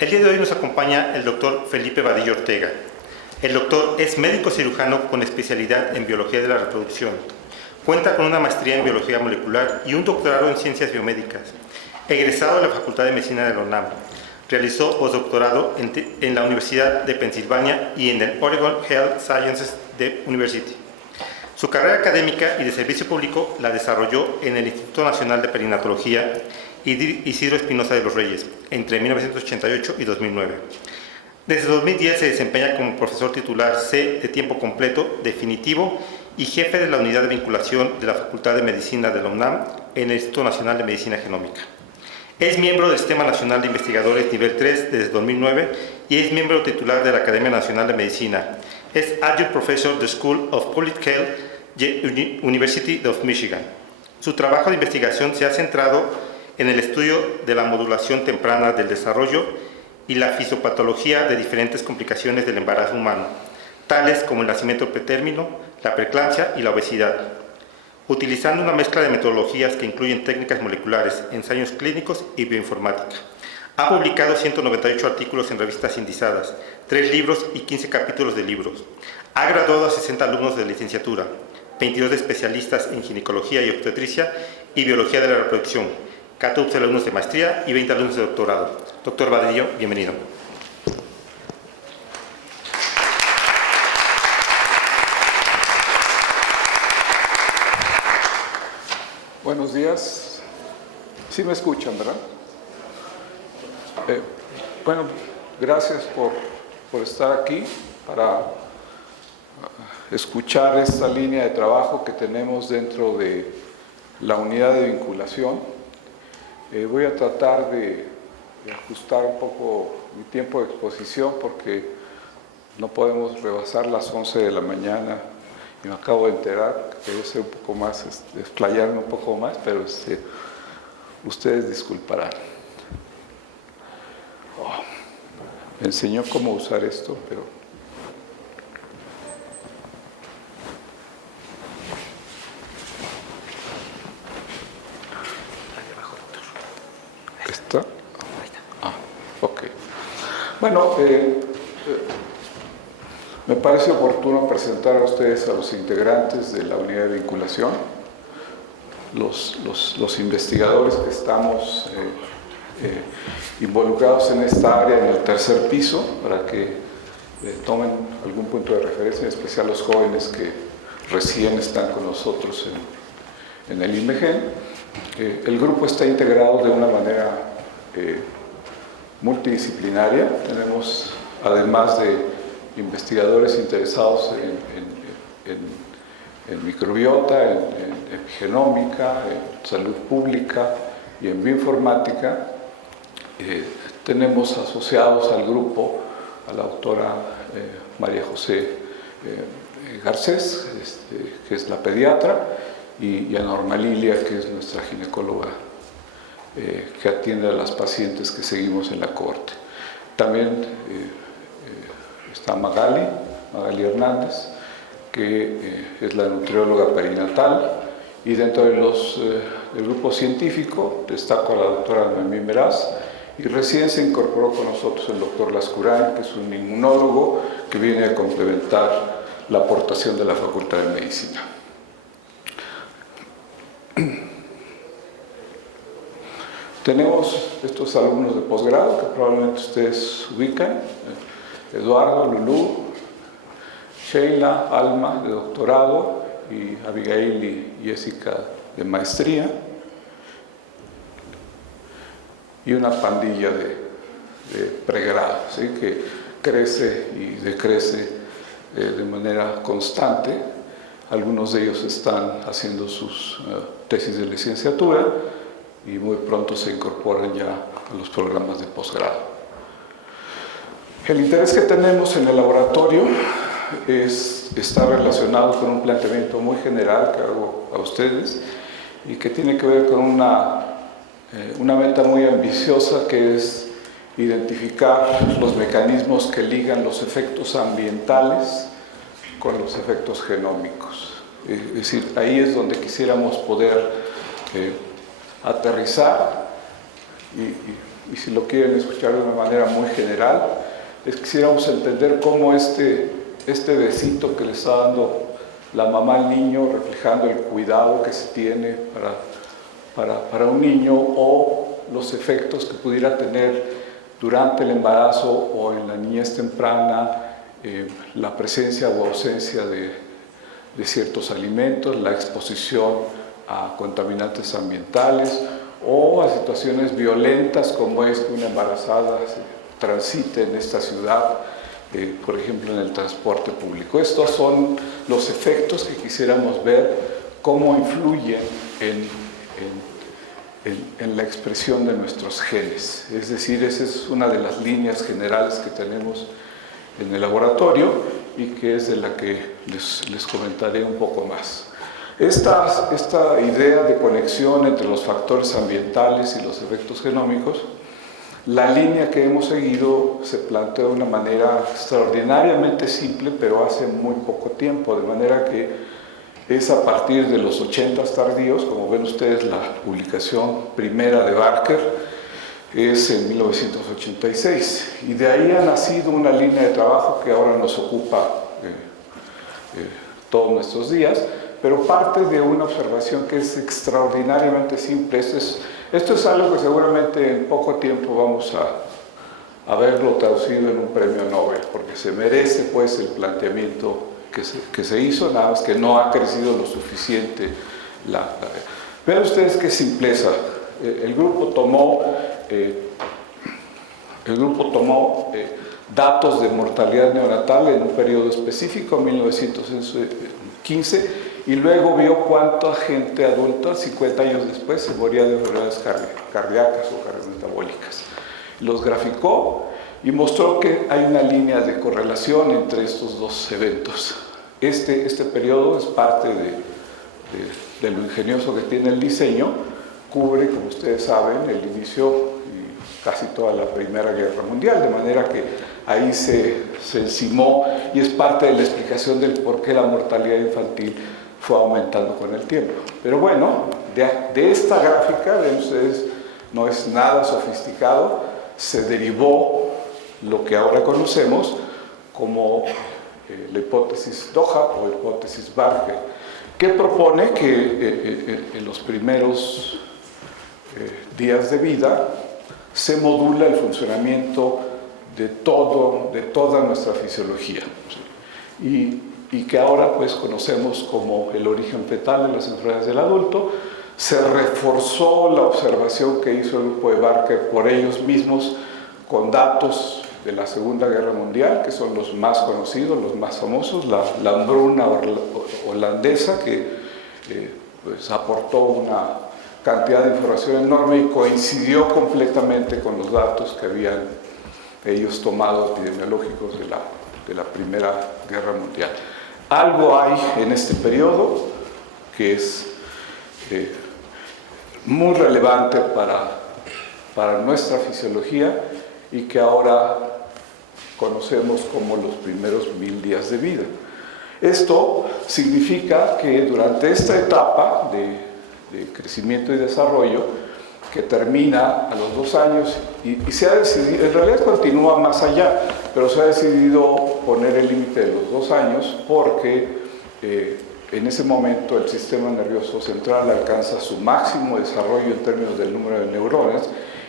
El día de hoy nos acompaña el doctor Felipe Vadillo Ortega. El doctor es médico cirujano con especialidad en biología de la reproducción. Cuenta con una maestría en biología molecular y un doctorado en ciencias biomédicas. Egresado de la Facultad de Medicina de la UNAM. Realizó postdoctorado en la Universidad de Pensilvania y en el Oregon Health Sciences University. Su carrera académica y de servicio público la desarrolló en el Instituto Nacional de Perinatología Isidro Espinosa de los Reyes, entre 1988 y 2009. Desde 2010 se desempeña como profesor titular C de tiempo completo definitivo y jefe de la Unidad de Vinculación de la Facultad de Medicina de la UNAM en el Instituto Nacional de Medicina Genómica. Es miembro del Sistema Nacional de Investigadores Nivel 3 desde 2009 y es miembro titular de la Academia Nacional de Medicina. Es Adjunct Professor de School of Public Health, University of Michigan. Su trabajo de investigación se ha centrado en el estudio de la modulación temprana del desarrollo y la fisiopatología de diferentes complicaciones del embarazo humano, tales como el nacimiento pretérmino, la preeclampsia y la obesidad, utilizando una mezcla de metodologías que incluyen técnicas moleculares, ensayos clínicos y bioinformática. Ha publicado 198 artículos en revistas indizadas, 3 libros y 15 capítulos de libros. Ha graduado a 60 alumnos de licenciatura, 22 de especialistas en ginecología y obstetricia y biología de la reproducción, 14 alumnos de maestría y 20 alumnos de doctorado. Doctor Vadillo, bienvenido. Buenos días. ¿Sí me escuchan, verdad? Bueno, gracias por estar aquí para escuchar esta línea de trabajo que tenemos dentro de la unidad de vinculación. Voy a tratar de ajustar un poco mi tiempo de exposición porque no podemos rebasar las 11 de la mañana y me acabo de enterar que debe ser un poco más, explayarme un poco más, pero ustedes disculparán. Me enseñó cómo usar esto, pero... ¿Está? Ah, ok. Bueno, me parece oportuno presentar a ustedes a los integrantes de la unidad de vinculación, los investigadores que estamos involucrados en esta área en el tercer piso, para que tomen algún punto de referencia, en especial los jóvenes que recién están con nosotros en el IMEGEN. El grupo está integrado de una manera multidisciplinaria. Tenemos, además de investigadores interesados en microbiota, en epigenómica, en salud pública y en bioinformática, tenemos asociados al grupo a la doctora María José Garcés, que es la pediatra, y a Norma Lilia, que es nuestra ginecóloga que atiende a las pacientes que seguimos en la cohorte. También está Magali Hernández, que es la nutrióloga perinatal, y dentro de del grupo científico destaco a la doctora Noemí Meraz, y recién se incorporó con nosotros el doctor Lascurain, que es un inmunólogo que viene a complementar la aportación de la Facultad de Medicina. Tenemos estos alumnos de posgrado que probablemente ustedes ubican: Eduardo, Lulú, Sheila, Alma de doctorado y Abigail y Jessica de maestría, y una pandilla de pregrado, ¿sí?, que crece y decrece de manera constante. Algunos de ellos están haciendo sus tesis de licenciatura y muy pronto se incorporan ya a los programas de posgrado. El interés que tenemos en el laboratorio está relacionado con un planteamiento muy general que hago a ustedes y que tiene que ver con una meta muy ambiciosa, que es identificar los mecanismos que ligan los efectos ambientales con los efectos genómicos. Es decir, ahí es donde quisiéramos poder aterrizar y si lo quieren escuchar de una manera muy general, quisiéramos entender cómo este besito que le está dando la mamá al niño, reflejando el cuidado que se tiene para un niño, o los efectos que pudiera tener durante el embarazo o en la niñez temprana, la presencia o ausencia de ciertos alimentos, la exposición a contaminantes ambientales o a situaciones violentas como es que una embarazada transite en esta ciudad, por ejemplo en el transporte público. Estos son los efectos que quisiéramos ver cómo influyen en la expresión de nuestros genes. Es decir, esa es una de las líneas generales que tenemos en el laboratorio y que es de la que les comentaré un poco más. Esta idea de conexión entre los factores ambientales y los efectos genómicos, la línea que hemos seguido se plantea de una manera extraordinariamente simple, pero hace muy poco tiempo, de manera que es a partir de los 80s tardíos, como ven ustedes la publicación primera de Barker, es en 1986, y de ahí ha nacido una línea de trabajo que ahora nos ocupa todos nuestros días, pero parte de una observación que es extraordinariamente simple. Esto es algo que seguramente en poco tiempo vamos a verlo traducido en un premio Nobel, porque se merece pues el planteamiento que se hizo, nada más que no ha crecido lo suficiente. Vean ustedes qué simpleza. El grupo tomó datos de mortalidad neonatal en un periodo específico, 1915, y luego vio cuánta gente adulta, 50 años después, se moría de enfermedades cardíacas o cardiometabólicas. Los graficó y mostró que hay una línea de correlación entre estos dos eventos. Este periodo es parte de lo ingenioso que tiene el diseño, cubre, como ustedes saben, el inicio y casi toda la Primera Guerra Mundial, de manera que ahí se encimó y es parte de la explicación del por qué la mortalidad infantil fue aumentando con el tiempo. Pero bueno, de esta gráfica, ven ustedes, no es nada sofisticado, se derivó lo que ahora conocemos como la hipótesis Doha o hipótesis Barker, que propone que en los primeros días de vida se modula el funcionamiento de toda nuestra fisiología, ¿sí? Y que ahora pues conocemos como el origen fetal de las enfermedades del adulto. Se reforzó la observación que hizo el grupo de Barker por ellos mismos con datos de la Segunda Guerra Mundial, que son los más conocidos, los más famosos, la hambruna holandesa, que pues aportó una cantidad de información enorme y coincidió completamente con los datos que habían ellos tomado epidemiológicos de la Primera Guerra Mundial. Algo hay en este periodo que es muy relevante para nuestra fisiología y que ahora conocemos como los primeros 1000 días de vida. Esto significa que durante esta etapa de crecimiento y desarrollo, que termina a los 2 años, y se ha decidido, en realidad continúa más allá, pero se ha decidido poner el límite de los 2 años porque en ese momento el sistema nervioso central alcanza su máximo desarrollo en términos del número de neuronas,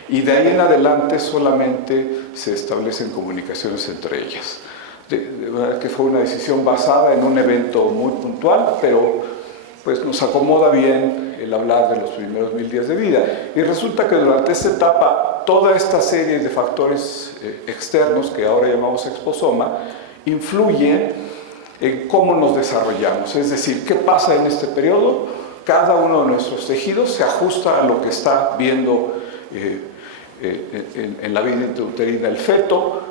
y de ahí en adelante solamente se establecen comunicaciones entre ellas. Que fue una decisión basada en un evento muy puntual, pero pues nos acomoda bien el hablar de los primeros 1000 días de vida. Y resulta que durante esta etapa, toda esta serie de factores externos, que ahora llamamos exposoma, influyen en cómo nos desarrollamos. Es decir, ¿qué pasa en este periodo? Cada uno de nuestros tejidos se ajusta a lo que está viendo en la vida intrauterina el feto,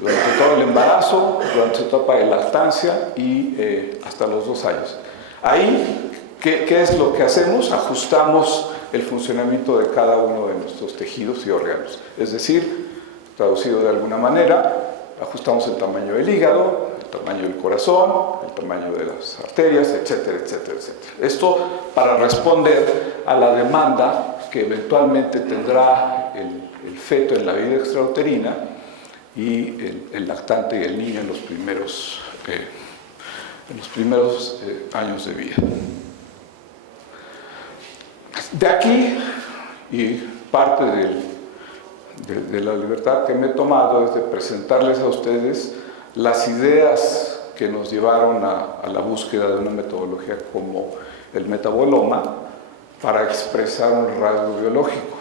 durante todo el embarazo, durante su etapa de lactancia y hasta los 2 años. Ahí, ¿qué es lo que hacemos? Ajustamos el funcionamiento de cada uno de nuestros tejidos y órganos. Es decir, traducido de alguna manera, ajustamos el tamaño del hígado, el tamaño del corazón, el tamaño de las arterias, etcétera, etcétera, etcétera. Esto para responder a la demanda que eventualmente tendrá el feto en la vida extrauterina y el lactante y el niño en los primeros años de vida. De aquí, y parte de la libertad que me he tomado es de presentarles a ustedes las ideas que nos llevaron a la búsqueda de una metodología como el metaboloma para expresar un rasgo biológico.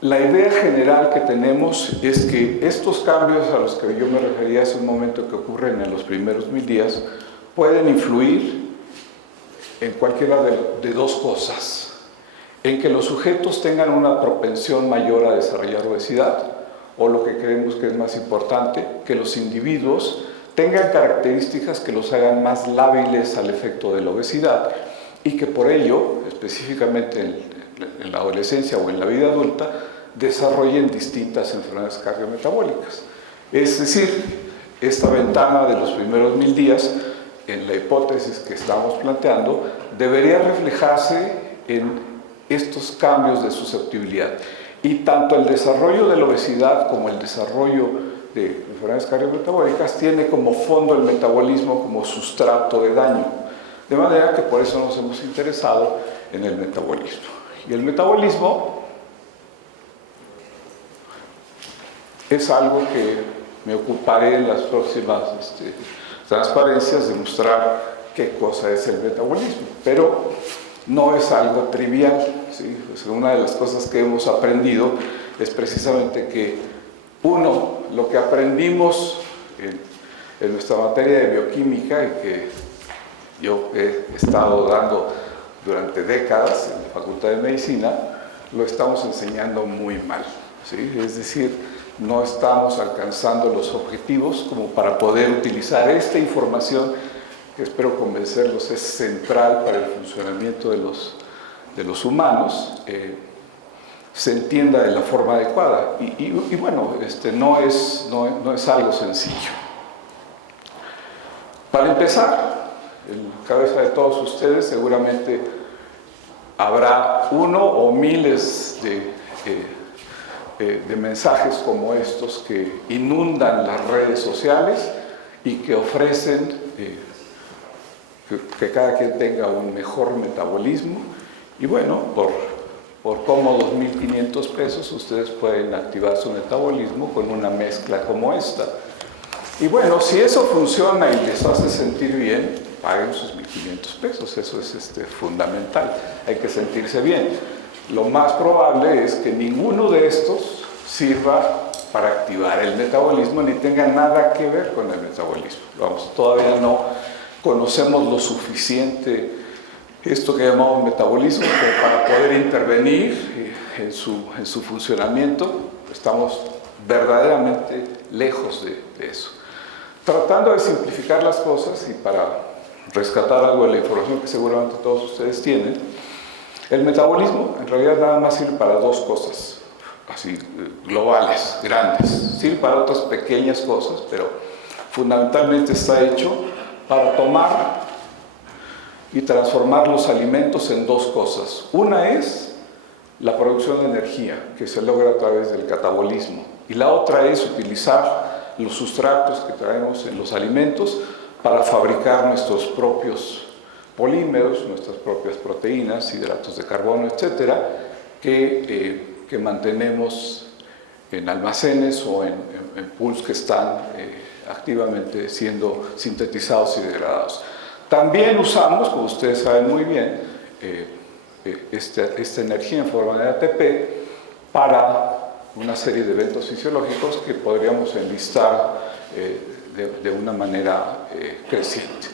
La idea general que tenemos es que estos cambios a los que yo me refería hace un momento, que ocurren en los primeros 1000 días, pueden influir en cualquiera de dos cosas: en que los sujetos tengan una propensión mayor a desarrollar obesidad, o lo que creemos que es más importante, que los individuos tengan características que los hagan más lábiles al efecto de la obesidad, y que por ello, específicamente en la adolescencia o en la vida adulta, desarrollen distintas enfermedades cardiometabólicas. Es decir, esta ventana de los primeros 1000 días, en la hipótesis que estamos planteando, debería reflejarse en estos cambios de susceptibilidad. Y tanto el desarrollo de la obesidad como el desarrollo de enfermedades cardiometabólicas tiene como fondo el metabolismo como sustrato de daño. De manera que por eso nos hemos interesado en el metabolismo. Y el metabolismo es algo que me ocuparé en las próximas transparencias de mostrar qué cosa es el metabolismo. Pero no es algo trivial, ¿sí? Pues una de las cosas que hemos aprendido es precisamente que, uno, lo que aprendimos en nuestra materia de bioquímica, y que yo he estado dando durante décadas en la Facultad de Medicina, lo estamos enseñando muy mal, ¿sí? Es decir, no estamos alcanzando los objetivos como para poder utilizar esta información, que espero convencerlos es central para el funcionamiento de los humanos, se entienda de la forma adecuada. Y bueno, no es algo sencillo. Para empezar, en cabeza de todos ustedes seguramente habrá uno o miles de mensajes como estos que inundan las redes sociales y que ofrecen que cada quien tenga un mejor metabolismo. Y bueno, por cómodos 1.500 pesos ustedes pueden activar su metabolismo con una mezcla como esta. Y bueno, si eso funciona y les hace sentir bien, paguen sus 1.500 pesos, eso es fundamental, hay que sentirse bien. Lo más probable es que ninguno de estos sirva para activar el metabolismo ni tenga nada que ver con el metabolismo. Vamos, todavía no conocemos lo suficiente esto que llamamos metabolismo para poder intervenir en su funcionamiento. Estamos verdaderamente lejos de eso. Tratando de simplificar las cosas y para rescatar algo de la información que seguramente todos ustedes tienen, el metabolismo en realidad nada más sirve para dos cosas, así globales, grandes. Sirve para otras pequeñas cosas, pero fundamentalmente está hecho para tomar y transformar los alimentos en dos cosas. Una es la producción de energía, que se logra a través del catabolismo, y la otra es utilizar los sustratos que traemos en los alimentos para fabricar nuestros propios polímeros, nuestras propias proteínas, hidratos de carbono, etcétera, que mantenemos en almacenes o en pools que están activamente siendo sintetizados y degradados. También usamos, como ustedes saben muy bien, esta energía en forma de ATP para una serie de eventos fisiológicos que podríamos enlistar de una manera creciente.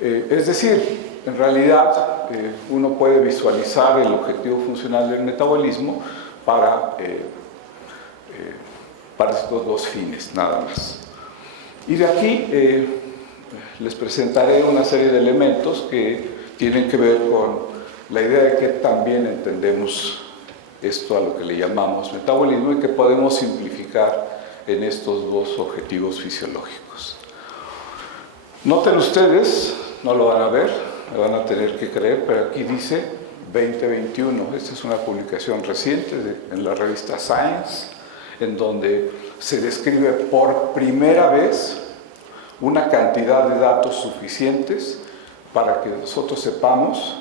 Es decir, en realidad uno puede visualizar el objetivo funcional del metabolismo para estos dos fines, nada más. Y de aquí les presentaré una serie de elementos que tienen que ver con la idea de que también entendemos esto a lo que le llamamos metabolismo y que podemos simplificar en estos dos objetivos fisiológicos. Noten ustedes, no lo van a ver, me van a tener que creer, pero aquí dice 2021. Esta es una publicación reciente en la revista Science, en donde se describe por primera vez una cantidad de datos suficientes para que nosotros sepamos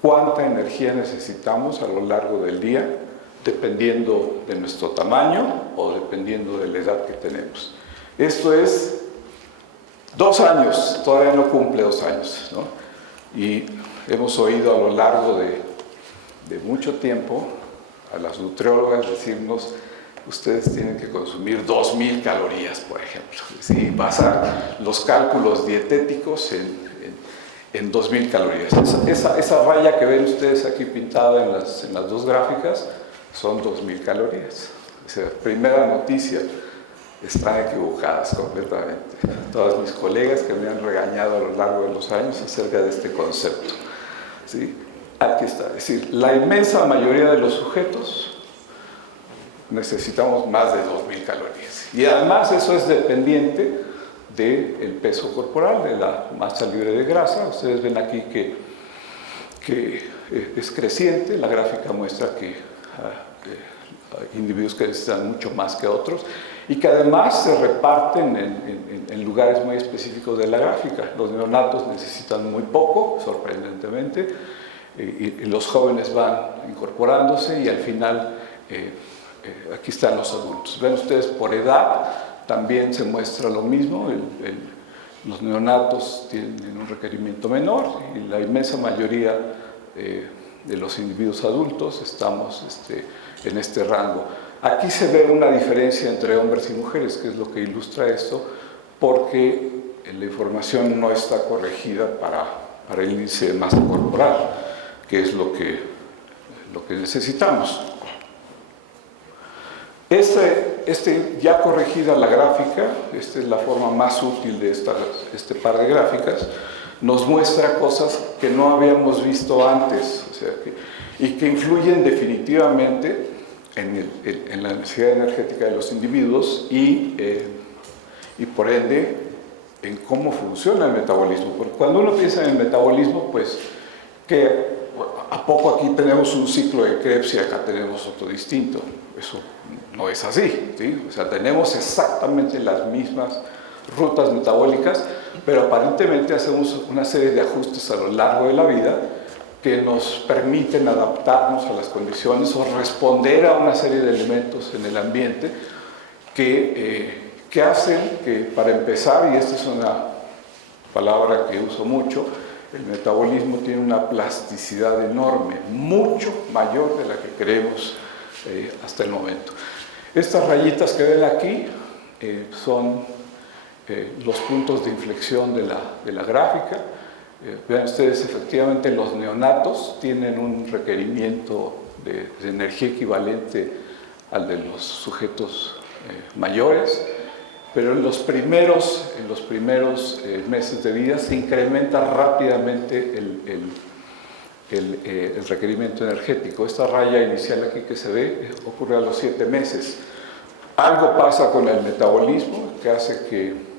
cuánta energía necesitamos a lo largo del día, dependiendo de nuestro tamaño o dependiendo de la edad que tenemos. Esto es 2 años, todavía no cumple 2 años, ¿no? Y hemos oído a lo largo de mucho tiempo a las nutriólogas decirnos: ustedes tienen que consumir 2000 calorías, por ejemplo. Sí, basar los cálculos dietéticos en 2000 calorías. Esa raya que ven ustedes aquí pintada en las 2 gráficas son 2000 calorías. O sea, primera noticia, están equivocadas completamente. Todas mis colegas que me han regañado a lo largo de los años acerca de este concepto. ¿Sí? Aquí está. Es decir, la inmensa mayoría de los sujetos necesitamos más de 2000 calorías. Y además eso es dependiente del peso corporal, de la masa libre de grasa. Ustedes ven aquí que es creciente. La gráfica muestra que hay individuos que necesitan mucho más que otros y que además se reparten en lugares muy específicos de la gráfica. Los neonatos necesitan muy poco, sorprendentemente, y los jóvenes van incorporándose y al final aquí están los adultos. Ven ustedes por edad, también se muestra lo mismo. Los neonatos tienen un requerimiento menor y la inmensa mayoría de los individuos adultos estamos en este rango. Aquí se ve una diferencia entre hombres y mujeres, que es lo que ilustra esto, porque la información no está corregida para el índice de masa corporal, que es lo que necesitamos. Ya corregida la gráfica, esta es la forma más útil de este par de gráficas, nos muestra cosas que no habíamos visto antes, o sea, y que influyen definitivamente en la necesidad energética de los individuos y por ende en cómo funciona el metabolismo. Porque cuando uno piensa en el metabolismo, pues que a poco aquí tenemos un ciclo de Krebs y acá tenemos otro distinto. Eso no es así, ¿sí? O sea, tenemos exactamente las mismas rutas metabólicas, pero aparentemente hacemos una serie de ajustes a lo largo de la vida que nos permiten adaptarnos a las condiciones o responder a una serie de elementos en el ambiente que hacen que, para empezar, y esta es una palabra que uso mucho, el metabolismo tiene una plasticidad enorme, mucho mayor de la que creemos hasta el momento. Estas rayitas que ven aquí son los puntos de inflexión de la gráfica. Vean ustedes, efectivamente los neonatos tienen un requerimiento de energía equivalente al de los sujetos mayores, pero en los primeros meses de vida se incrementa rápidamente el requerimiento energético. Esta raya inicial aquí que se ve ocurre a los 7 meses. Algo pasa con el metabolismo que hace que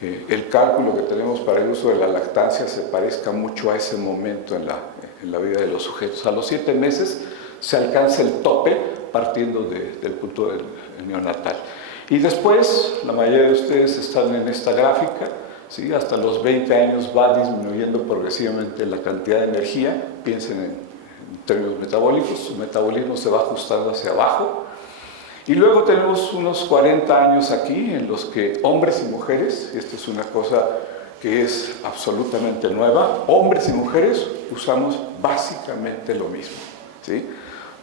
el cálculo que tenemos para el uso de la lactancia se parezca mucho a ese momento en la vida de los sujetos. A los 7 meses se alcanza el tope partiendo del punto del neonatal. Y después, la mayoría de ustedes están en esta gráfica, ¿sí? Hasta los 20 años va disminuyendo progresivamente la cantidad de energía. Piensen en términos metabólicos, su metabolismo se va ajustando hacia abajo. Y luego tenemos unos 40 años aquí en los que hombres y mujeres, esta es una cosa que es absolutamente nueva, hombres y mujeres usamos básicamente lo mismo, ¿sí?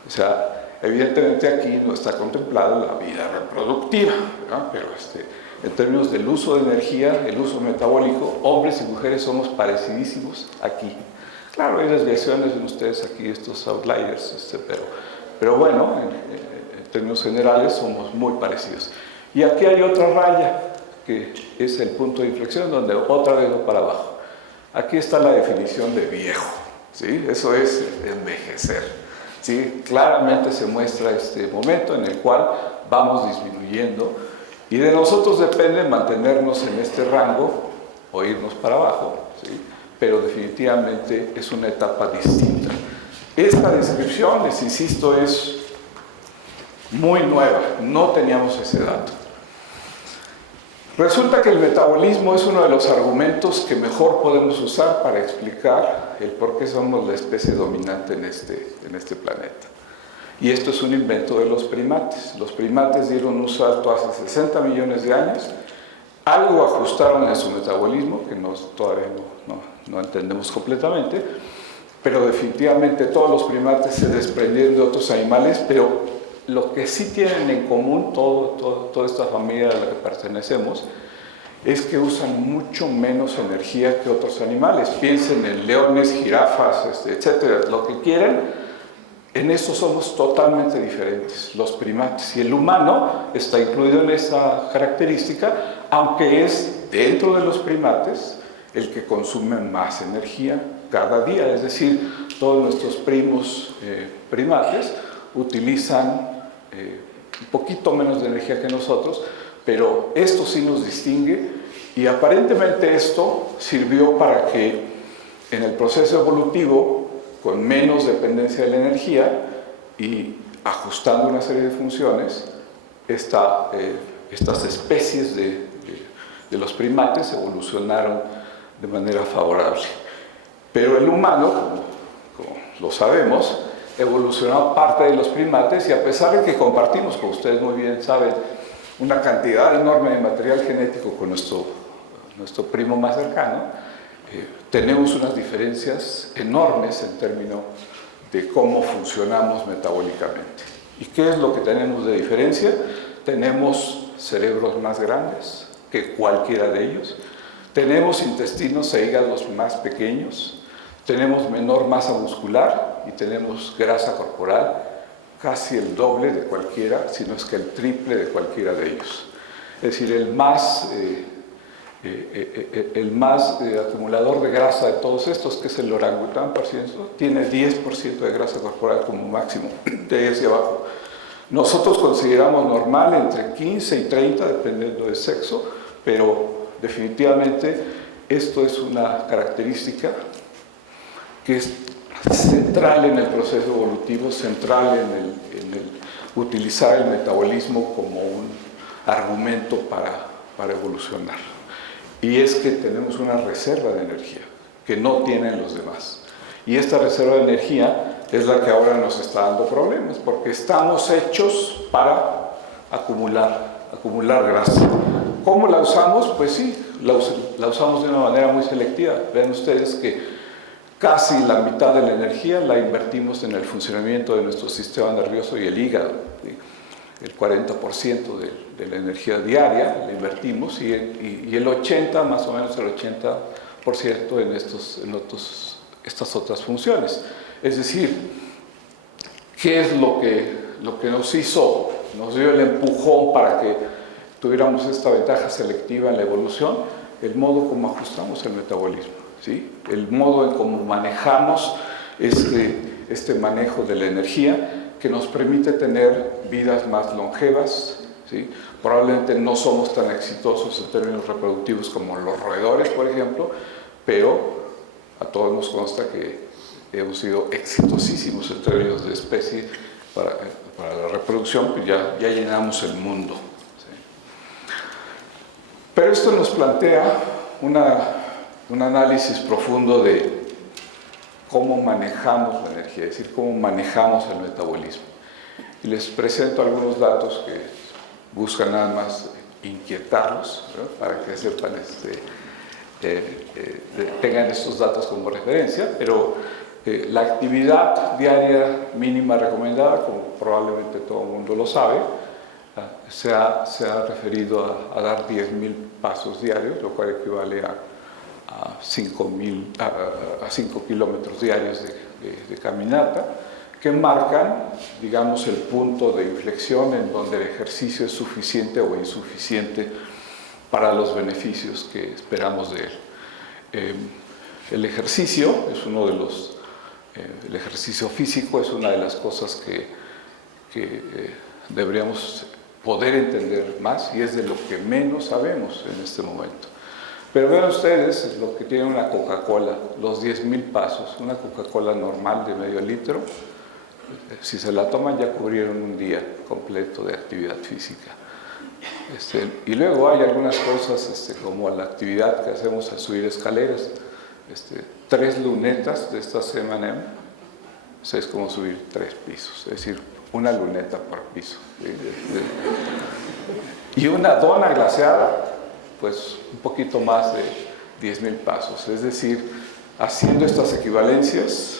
O sea, evidentemente aquí no está contemplada la vida reproductiva, ¿no? Pero en términos del uso de energía, el uso metabólico, hombres y mujeres somos parecidísimos aquí. Claro, hay desviaciones en ustedes aquí, estos outliers, pero bueno, en términos generales somos muy parecidos. Y aquí hay otra raya, que es el punto de inflexión, donde otra vez va para abajo. Aquí está la definición de viejo, ¿sí? Eso es envejecer. ¿Sí? Claramente se muestra este momento en el cual vamos disminuyendo y de nosotros depende mantenernos en este rango o irnos para abajo, ¿sí? pero definitivamente es una etapa distinta. Esta descripción, les insisto, es muy nueva, no teníamos ese dato. Resulta que el metabolismo es uno de los argumentos que mejor podemos usar para explicar el por qué somos la especie dominante en este planeta. Y esto es un invento de los primates. Los primates dieron un salto hace 60 millones de años, algo ajustaron en su metabolismo, que todavía no entendemos completamente, pero definitivamente todos los primates se desprendieron de otros animales, pero lo que sí tienen en común toda esta familia a la que pertenecemos es que usan mucho menos energía que otros animales. Piensen en leones, jirafas, etcétera, lo que quieran. En eso somos totalmente diferentes, los primates. Y el humano está incluido en esa característica, aunque es dentro de los primates el que consume más energía cada día. Es decir, todos nuestros primos primates utilizan un poquito menos de energía que nosotros, pero esto sí nos distingue, y aparentemente esto sirvió para que en el proceso evolutivo, con menos dependencia de la energía y ajustando una serie de funciones, estas especies de los primates evolucionaron de manera favorable. Pero el humano, como lo sabemos, evolucionó parte de los primates, y a pesar de que compartimos, como ustedes muy bien saben, una cantidad enorme de material genético con nuestro primo más cercano, tenemos unas diferencias enormes en términos de cómo funcionamos metabólicamente. ¿Y qué es lo que tenemos de diferencia? Tenemos cerebros más grandes que cualquiera de ellos, tenemos intestinos e hígados más pequeños, tenemos menor masa muscular y tenemos grasa corporal casi el doble de cualquiera, si no es que el triple de cualquiera de ellos. Es decir, el más acumulador de grasa de todos estos, que es el orangután, por cierto, tiene 10% de grasa corporal como máximo, de ahí hacia abajo. Nosotros consideramos normal entre 15 y 30, dependiendo del sexo, pero definitivamente esto es una característica que es central en el proceso evolutivo, central en el utilizar el metabolismo como un argumento para evolucionar. Y es que tenemos una reserva de energía que no tienen los demás. Y esta reserva de energía es la que ahora nos está dando problemas, porque estamos hechos para acumular grasa. ¿Cómo la usamos? Pues sí, la usamos de una manera muy selectiva. Vean ustedes que casi la mitad de la energía la invertimos en el funcionamiento de nuestro sistema nervioso y el hígado. El 40% de la energía diaria la invertimos, y el 80%, más o menos el 80% en estas otras funciones. Es decir, ¿qué es lo que nos dio el empujón para que tuviéramos esta ventaja selectiva en la evolución? El modo como ajustamos el metabolismo, ¿sí? El modo en cómo manejamos este manejo de la energía, que nos permite tener vidas más longevas, ¿sí? Probablemente no somos tan exitosos en términos reproductivos como los roedores, por ejemplo, pero a todos nos consta que hemos sido exitosísimos en términos de especie para la reproducción, pues ya llenamos el mundo, ¿sí? Pero esto nos plantea un análisis profundo de cómo manejamos la energía, es decir, cómo manejamos el metabolismo. Y les presento algunos datos que buscan nada más inquietarlos, ¿no? Para que sepan, tengan estos datos como referencia, pero la actividad diaria mínima recomendada, como probablemente todo el mundo lo sabe, se ha referido a dar 10.000 pasos diarios, lo cual equivale a 5 kilómetros diarios de caminata, que marcan, digamos, el punto de inflexión en donde el ejercicio es suficiente o insuficiente para los beneficios que esperamos de él. El ejercicio es el ejercicio físico es una de las cosas que deberíamos poder entender más, y es de lo que menos sabemos en este momento. Pero vean ustedes lo que tiene una Coca-Cola, los 10,000 pasos, una Coca-Cola normal de medio litro, si se la toman ya cubrieron un día completo de actividad física. Y luego hay algunas cosas como la actividad que hacemos al subir escaleras, 3 lunetas de estas M&M, es como subir 3 pisos, es decir, una luneta por piso, ¿sí? Y una dona glaseada, pues un poquito más de 10,000 pasos. Es decir, haciendo estas equivalencias,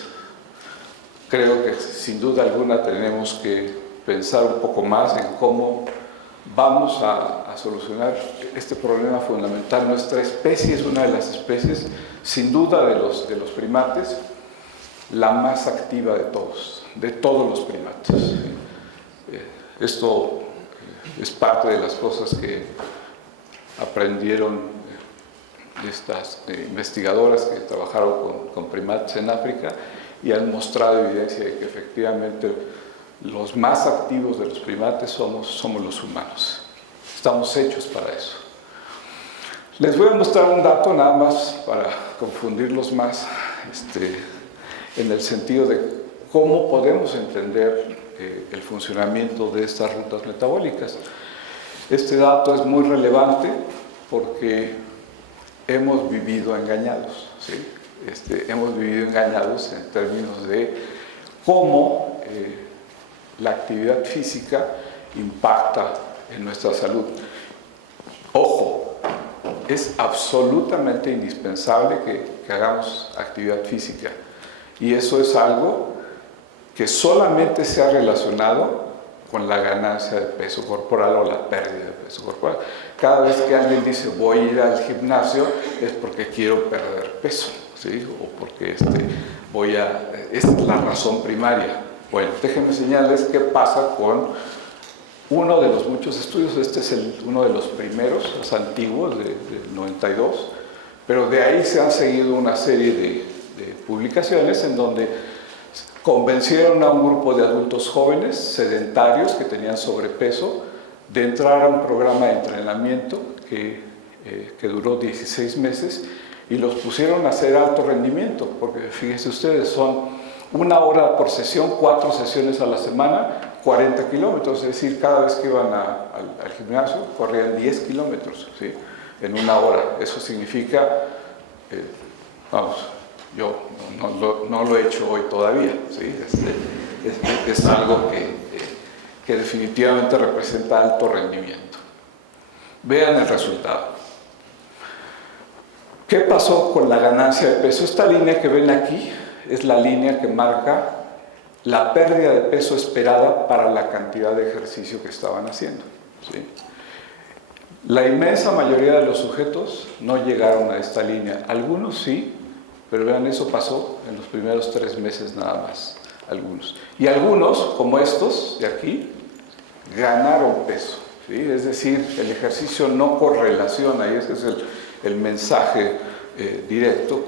creo que sin duda alguna tenemos que pensar un poco más en cómo vamos a solucionar este problema fundamental. Nuestra especie es una de las especies, sin duda de los primates, la más activa de todos los primates. Esto es parte de las cosas que aprendieron estas investigadoras que trabajaron con primates en África y han mostrado evidencia de que efectivamente los más activos de los primates somos los humanos. Estamos hechos para eso. Les voy a mostrar un dato nada más para confundirlos más, en el sentido de cómo podemos entender el funcionamiento de estas rutas metabólicas. Este dato es muy relevante porque hemos vivido engañados, ¿sí? Hemos vivido engañados en términos de cómo la actividad física impacta en nuestra salud. Ojo, es absolutamente indispensable que hagamos actividad física y eso es algo que solamente se ha relacionado con la ganancia de peso corporal o la pérdida de peso corporal. Cada vez que alguien dice voy a ir al gimnasio es porque quiero perder peso, ¿sí? O porque esta es la razón primaria. Bueno, déjenme enseñarles qué pasa con uno de los muchos estudios. Este es uno de los primeros, los antiguos, del 92, pero de ahí se han seguido una serie de publicaciones en donde convencieron a un grupo de adultos jóvenes, sedentarios, que tenían sobrepeso, de entrar a un programa de entrenamiento que duró 16 meses y los pusieron a hacer alto rendimiento, porque fíjense ustedes, son 1 hora por sesión, 4 sesiones a la semana, 40 kilómetros, es decir, cada vez que iban al gimnasio corrían 10 kilómetros, ¿sí? En 1 hora. Eso significa, yo no lo he hecho hoy todavía, ¿sí? Es algo que definitivamente representa alto rendimiento. Vean el resultado. ¿Qué pasó con la ganancia de peso? Esta línea que ven aquí es la línea que marca la pérdida de peso esperada para la cantidad de ejercicio que estaban haciendo, ¿sí? La inmensa mayoría de los sujetos no llegaron a esta línea. Algunos sí, pero vean, eso pasó en los primeros 3 meses nada más, algunos. Y algunos, como estos de aquí, ganaron peso, ¿sí? Es decir, el ejercicio no correlaciona, y ese es el mensaje directo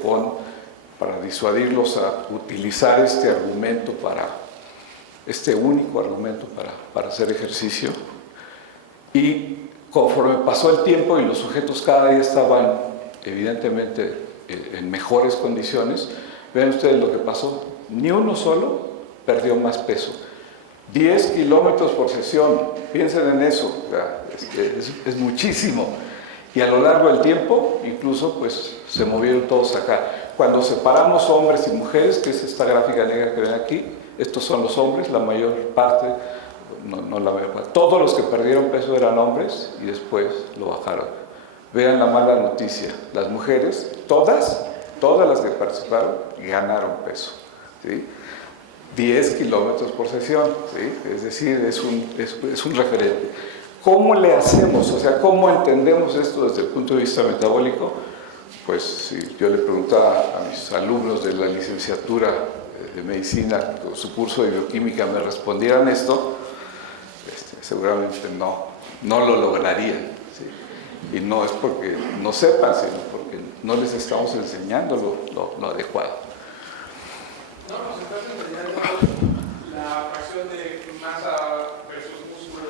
para disuadirlos a utilizar este argumento este único argumento para hacer ejercicio. Y conforme pasó el tiempo y los sujetos cada día estaban evidentemente en mejores condiciones, vean ustedes lo que pasó, ni uno solo perdió más peso. 10 kilómetros por sesión, piensen en eso, es muchísimo. Y a lo largo del tiempo, incluso, pues, se movieron todos acá. Cuando separamos hombres y mujeres, que es esta gráfica negra que ven aquí, estos son los hombres, la mayor parte, no la mayor parte, todos los que perdieron peso eran hombres y después lo bajaron. Vean la mala noticia, las mujeres, todas las que participaron, ganaron peso, ¿sí? 10 kilómetros por sesión, ¿sí? Es decir, es un referente. ¿Cómo le hacemos? O sea, ¿cómo entendemos esto desde el punto de vista metabólico? Pues si yo le preguntaba a mis alumnos de la licenciatura de medicina, con su curso de bioquímica, me respondieran esto, seguramente no lo lograrían, ¿sí? Y no es porque no sepan, sino porque no les estamos enseñando lo adecuado. No, nos estás enseñando la fracción de masa versus músculo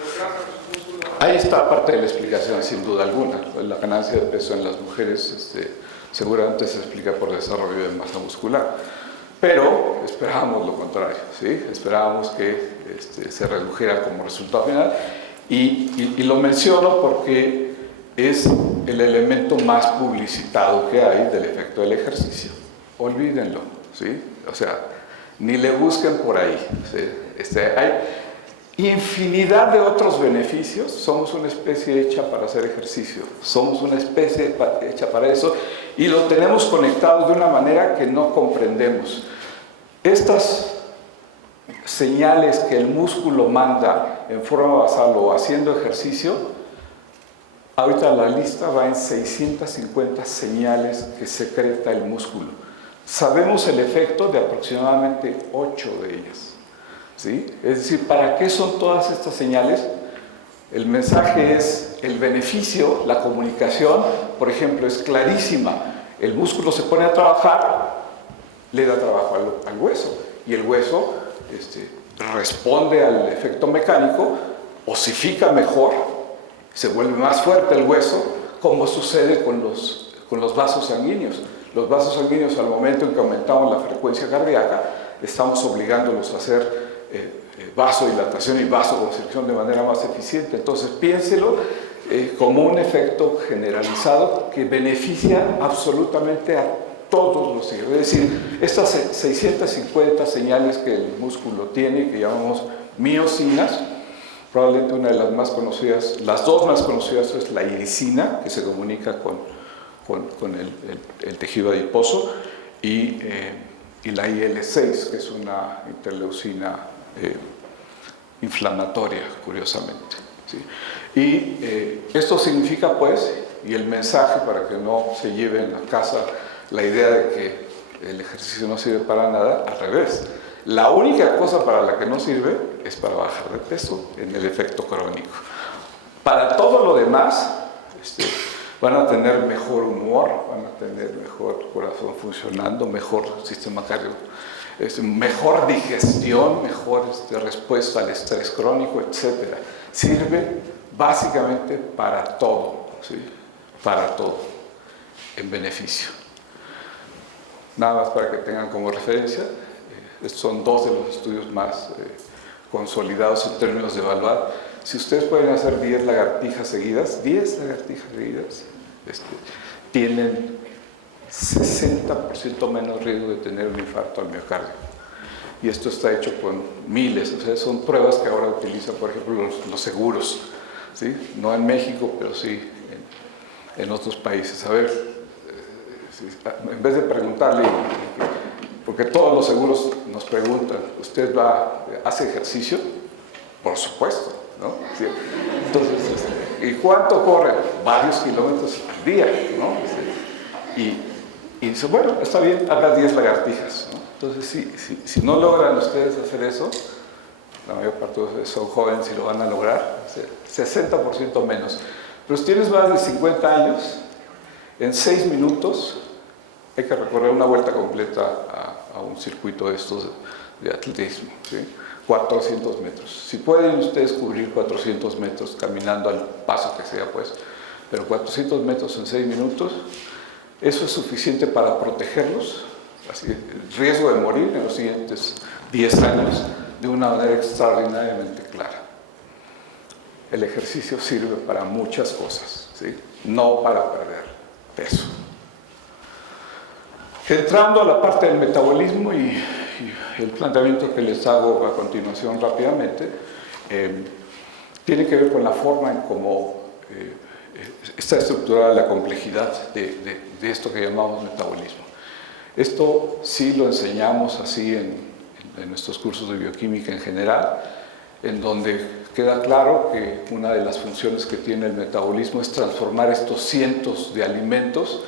Ahí está parte de la explicación, sin duda alguna. La ganancia de peso en las mujeres seguramente se explica por desarrollo de masa muscular. Pero esperábamos lo contrario, ¿sí? Esperábamos que se redujera como resultado final. Y lo menciono porque es el elemento más publicitado que hay del efecto del ejercicio. Olvídenlo, ¿sí? O sea, ni le busquen por ahí, ¿sí? Hay infinidad de otros beneficios. Somos una especie hecha para hacer ejercicio, somos una especie hecha para eso, y lo tenemos conectados de una manera que no comprendemos. Estas señales que el músculo manda en forma basal o haciendo ejercicio, ahorita la lista va en 650 señales que secreta el músculo. Sabemos el efecto de aproximadamente 8 de ellas, ¿sí? Es decir, ¿para qué son todas estas señales? El mensaje es el beneficio, la comunicación, por ejemplo, es clarísima. El músculo se pone a trabajar, le da trabajo al hueso, y el hueso responde al efecto mecánico, osifica mejor, se vuelve más fuerte el hueso, como sucede con los vasos sanguíneos. Los vasos sanguíneos, al momento en que aumentamos la frecuencia cardíaca, estamos obligándolos a hacer vasodilatación y vasoconstricción de manera más eficiente. Entonces piénselo como un efecto generalizado que beneficia absolutamente a todos los tejidos. Es decir, estas 650 señales que el músculo tiene, que llamamos miocinas, probablemente una de las más conocidas, las dos más conocidas es la iricina, que se comunica con el tejido adiposo, y la IL-6, que es una interleucina inflamatoria, curiosamente, ¿sí? Y esto significa, pues, y el mensaje para que no se lleve en la casa la idea de que el ejercicio no sirve para nada, al revés. La única cosa para la que no sirve es para bajar de peso en el efecto crónico. Para todo lo demás, van a tener mejor humor, van a tener mejor corazón funcionando, mejor sistema cardíaco, mejor digestión, mejor respuesta al estrés crónico, etc. Sirve básicamente para todo, ¿sí? Para todo, en beneficio. Nada más para que tengan como referencia, estos son dos de los estudios más consolidados en términos de evaluar. Si ustedes pueden hacer 10 lagartijas seguidas, tienen 60% menos riesgo de tener un infarto al miocardio. Y esto está hecho con miles, o sea, son pruebas que ahora utilizan, por ejemplo, los seguros, ¿sí? No en México, pero sí en otros países. A ver, en vez de preguntarle, porque todos los seguros nos preguntan, ¿usted hace ejercicio? Por supuesto, ¿no? ¿Sí? Entonces, ¿y cuánto corre? Varios kilómetros al día, ¿no? Y dice, bueno, está bien, haga 10 lagartijas, ¿no? Entonces, si no logran ustedes hacer eso, la mayor parte de ustedes son jóvenes y lo van a lograr, 60% menos. Pero si tienes más de 50 años, en 6 minutos hay que recorrer una vuelta completa a un circuito de estos de atletismo, ¿sí? 400 metros. Si pueden ustedes cubrir 400 metros caminando al paso que sea, pues, pero 400 metros en 6 minutos, eso es suficiente para protegerlos, así, el riesgo de morir en los siguientes 10 años, de una manera extraordinariamente clara. El ejercicio sirve para muchas cosas, ¿sí? No para perder peso. Entrando a la parte del metabolismo y el planteamiento que les hago a continuación rápidamente, tiene que ver con la forma en cómo está estructurada la complejidad de esto que llamamos metabolismo. Esto sí lo enseñamos así en nuestros cursos de bioquímica en general, en donde queda claro que una de las funciones que tiene el metabolismo es transformar estos cientos de alimentos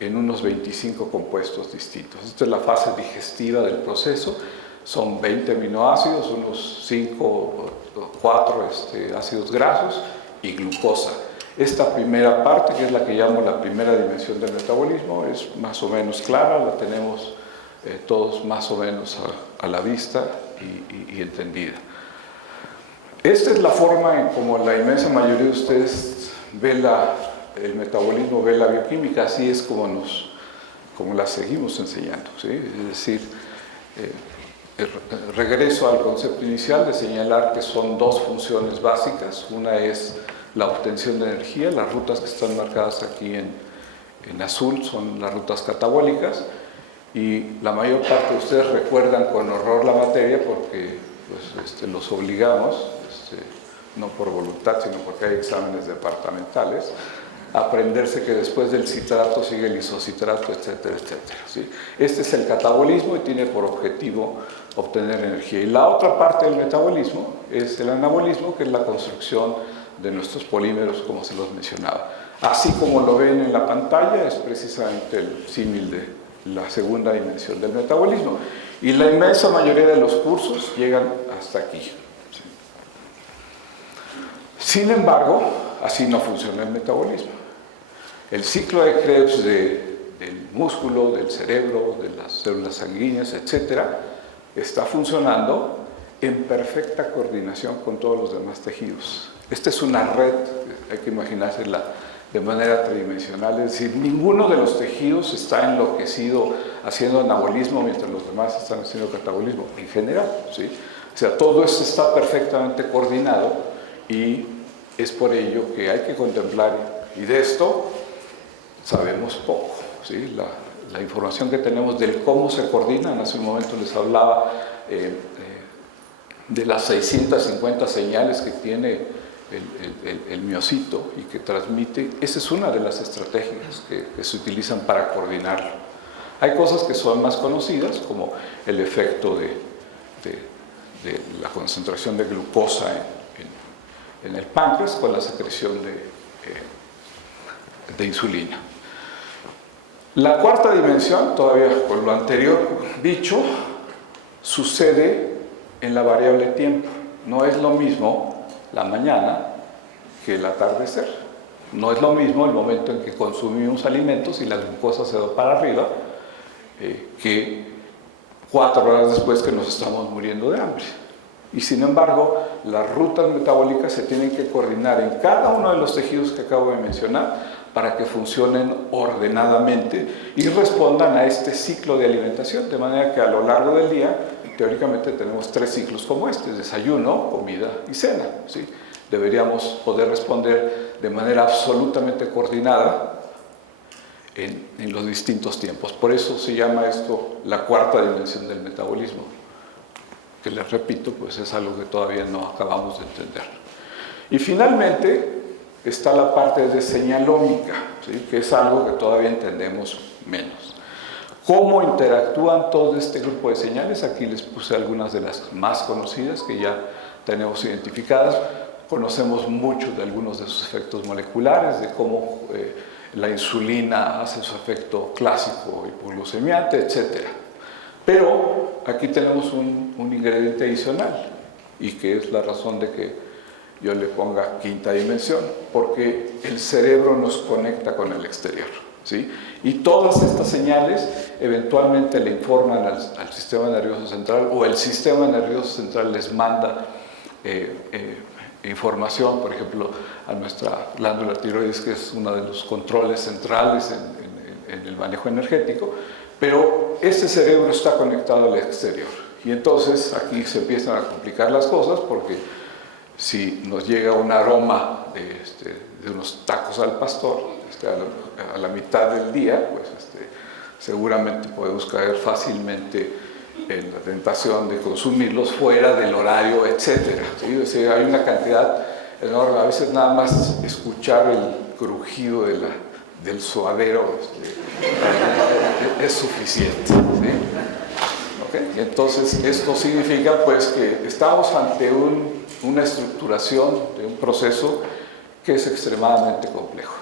en unos 25 compuestos distintos. Esta es la fase digestiva del proceso. Son 20 aminoácidos, unos 5 o 4 ácidos grasos y glucosa. Esta primera parte, que es la que llamo la primera dimensión del metabolismo, es más o menos clara, la tenemos todos más o menos a la vista y entendida. Esta es la forma en como la inmensa mayoría de ustedes ve el metabolismo, ve la bioquímica, así es como la seguimos enseñando, ¿sí? Es decir, regreso al concepto inicial de señalar que son dos funciones básicas. Una es la obtención de energía. Las rutas que están marcadas aquí en azul son las rutas catabólicas, y la mayor parte de ustedes recuerdan con horror la materia porque pues, los obligamos, no por voluntad, sino porque hay exámenes departamentales, a aprenderse que después del citrato sigue el isocitrato, etcétera, etcétera, ¿sí? Este es el catabolismo y tiene por objetivo obtener energía. Y la otra parte del metabolismo es el anabolismo, que es la construcción de nuestros polímeros, como se los mencionaba. Así como lo ven en la pantalla, es precisamente el símil de la segunda dimensión del metabolismo. Y la inmensa mayoría de los cursos llegan hasta aquí, ¿sí? Sin embargo, así no funciona el metabolismo. El ciclo de Krebs del músculo, del cerebro, de las células sanguíneas, etcétera, está funcionando en perfecta coordinación con todos los demás tejidos. Esta es una red, hay que imaginársela de manera tridimensional, es decir, ninguno de los tejidos está enloquecido haciendo anabolismo mientras los demás están haciendo catabolismo, en general, ¿sí? O sea, todo esto está perfectamente coordinado, y es por ello que hay que contemplar, y de esto sabemos poco, ¿sí? La información que tenemos del cómo se coordinan, hace un momento les hablaba de las 650 señales que tiene el miocito y que transmite. Esa es una de las estrategias que se utilizan para coordinarlo. Hay cosas que son más conocidas, como el efecto de la concentración de glucosa en el páncreas con la secreción de insulina. La cuarta dimensión, todavía con lo anterior dicho, sucede en la variable tiempo. No es lo mismo la mañana que el atardecer. No es lo mismo el momento en que consumimos alimentos y la glucosa se va para arriba que 4 horas después que nos estamos muriendo de hambre. Y sin embargo, las rutas metabólicas se tienen que coordinar en cada uno de los tejidos que acabo de mencionar para que funcionen ordenadamente y respondan a este ciclo de alimentación, de manera que a lo largo del día, teóricamente tenemos 3 ciclos como este: desayuno, comida y cena, ¿sí? Deberíamos poder responder de manera absolutamente coordinada en los distintos tiempos. Por eso se llama esto la cuarta dimensión del metabolismo, que les repito, pues es algo que todavía no acabamos de entender. Y finalmente está la parte de señalómica, ¿sí? Que es algo que todavía entendemos menos. ¿Cómo interactúan todo este grupo de señales? Aquí les puse algunas de las más conocidas que ya tenemos identificadas. Conocemos mucho de algunos de sus efectos moleculares, de cómo la insulina hace su efecto clásico hipoglucemiante, etc. Pero aquí tenemos un ingrediente adicional, y que es la razón de que yo le ponga quinta dimensión, porque el cerebro nos conecta con el exterior, ¿sí? Y todas estas señales eventualmente le informan al sistema nervioso central, o el sistema nervioso central les manda información, por ejemplo, a nuestra glándula tiroides, que es uno de los controles centrales en el manejo energético, pero ese cerebro está conectado al exterior. Y entonces aquí se empiezan a complicar las cosas, porque si nos llega un aroma de unos tacos al pastor a la mitad del día, pues seguramente podemos caer fácilmente en la tentación de consumirlos fuera del horario, etcétera, ¿sí? O sea, hay una cantidad enorme. A veces nada más escuchar el crujido del suadero es suficiente, ¿sí? ¿Okay? Entonces esto significa pues que estamos ante una estructuración de un proceso que es extremadamente complejo.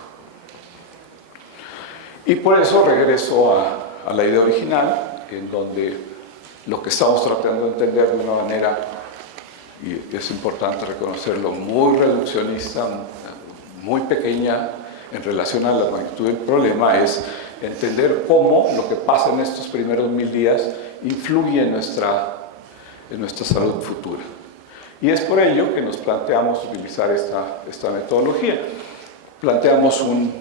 Y por eso regreso a la idea original, en donde lo que estamos tratando de entender de una manera, y es importante reconocerlo, muy reduccionista, muy pequeña en relación a la magnitud del problema, es entender cómo lo que pasa en estos primeros 1000 días influye en nuestra salud futura. Y es por ello que nos planteamos utilizar esta metodología. Planteamos un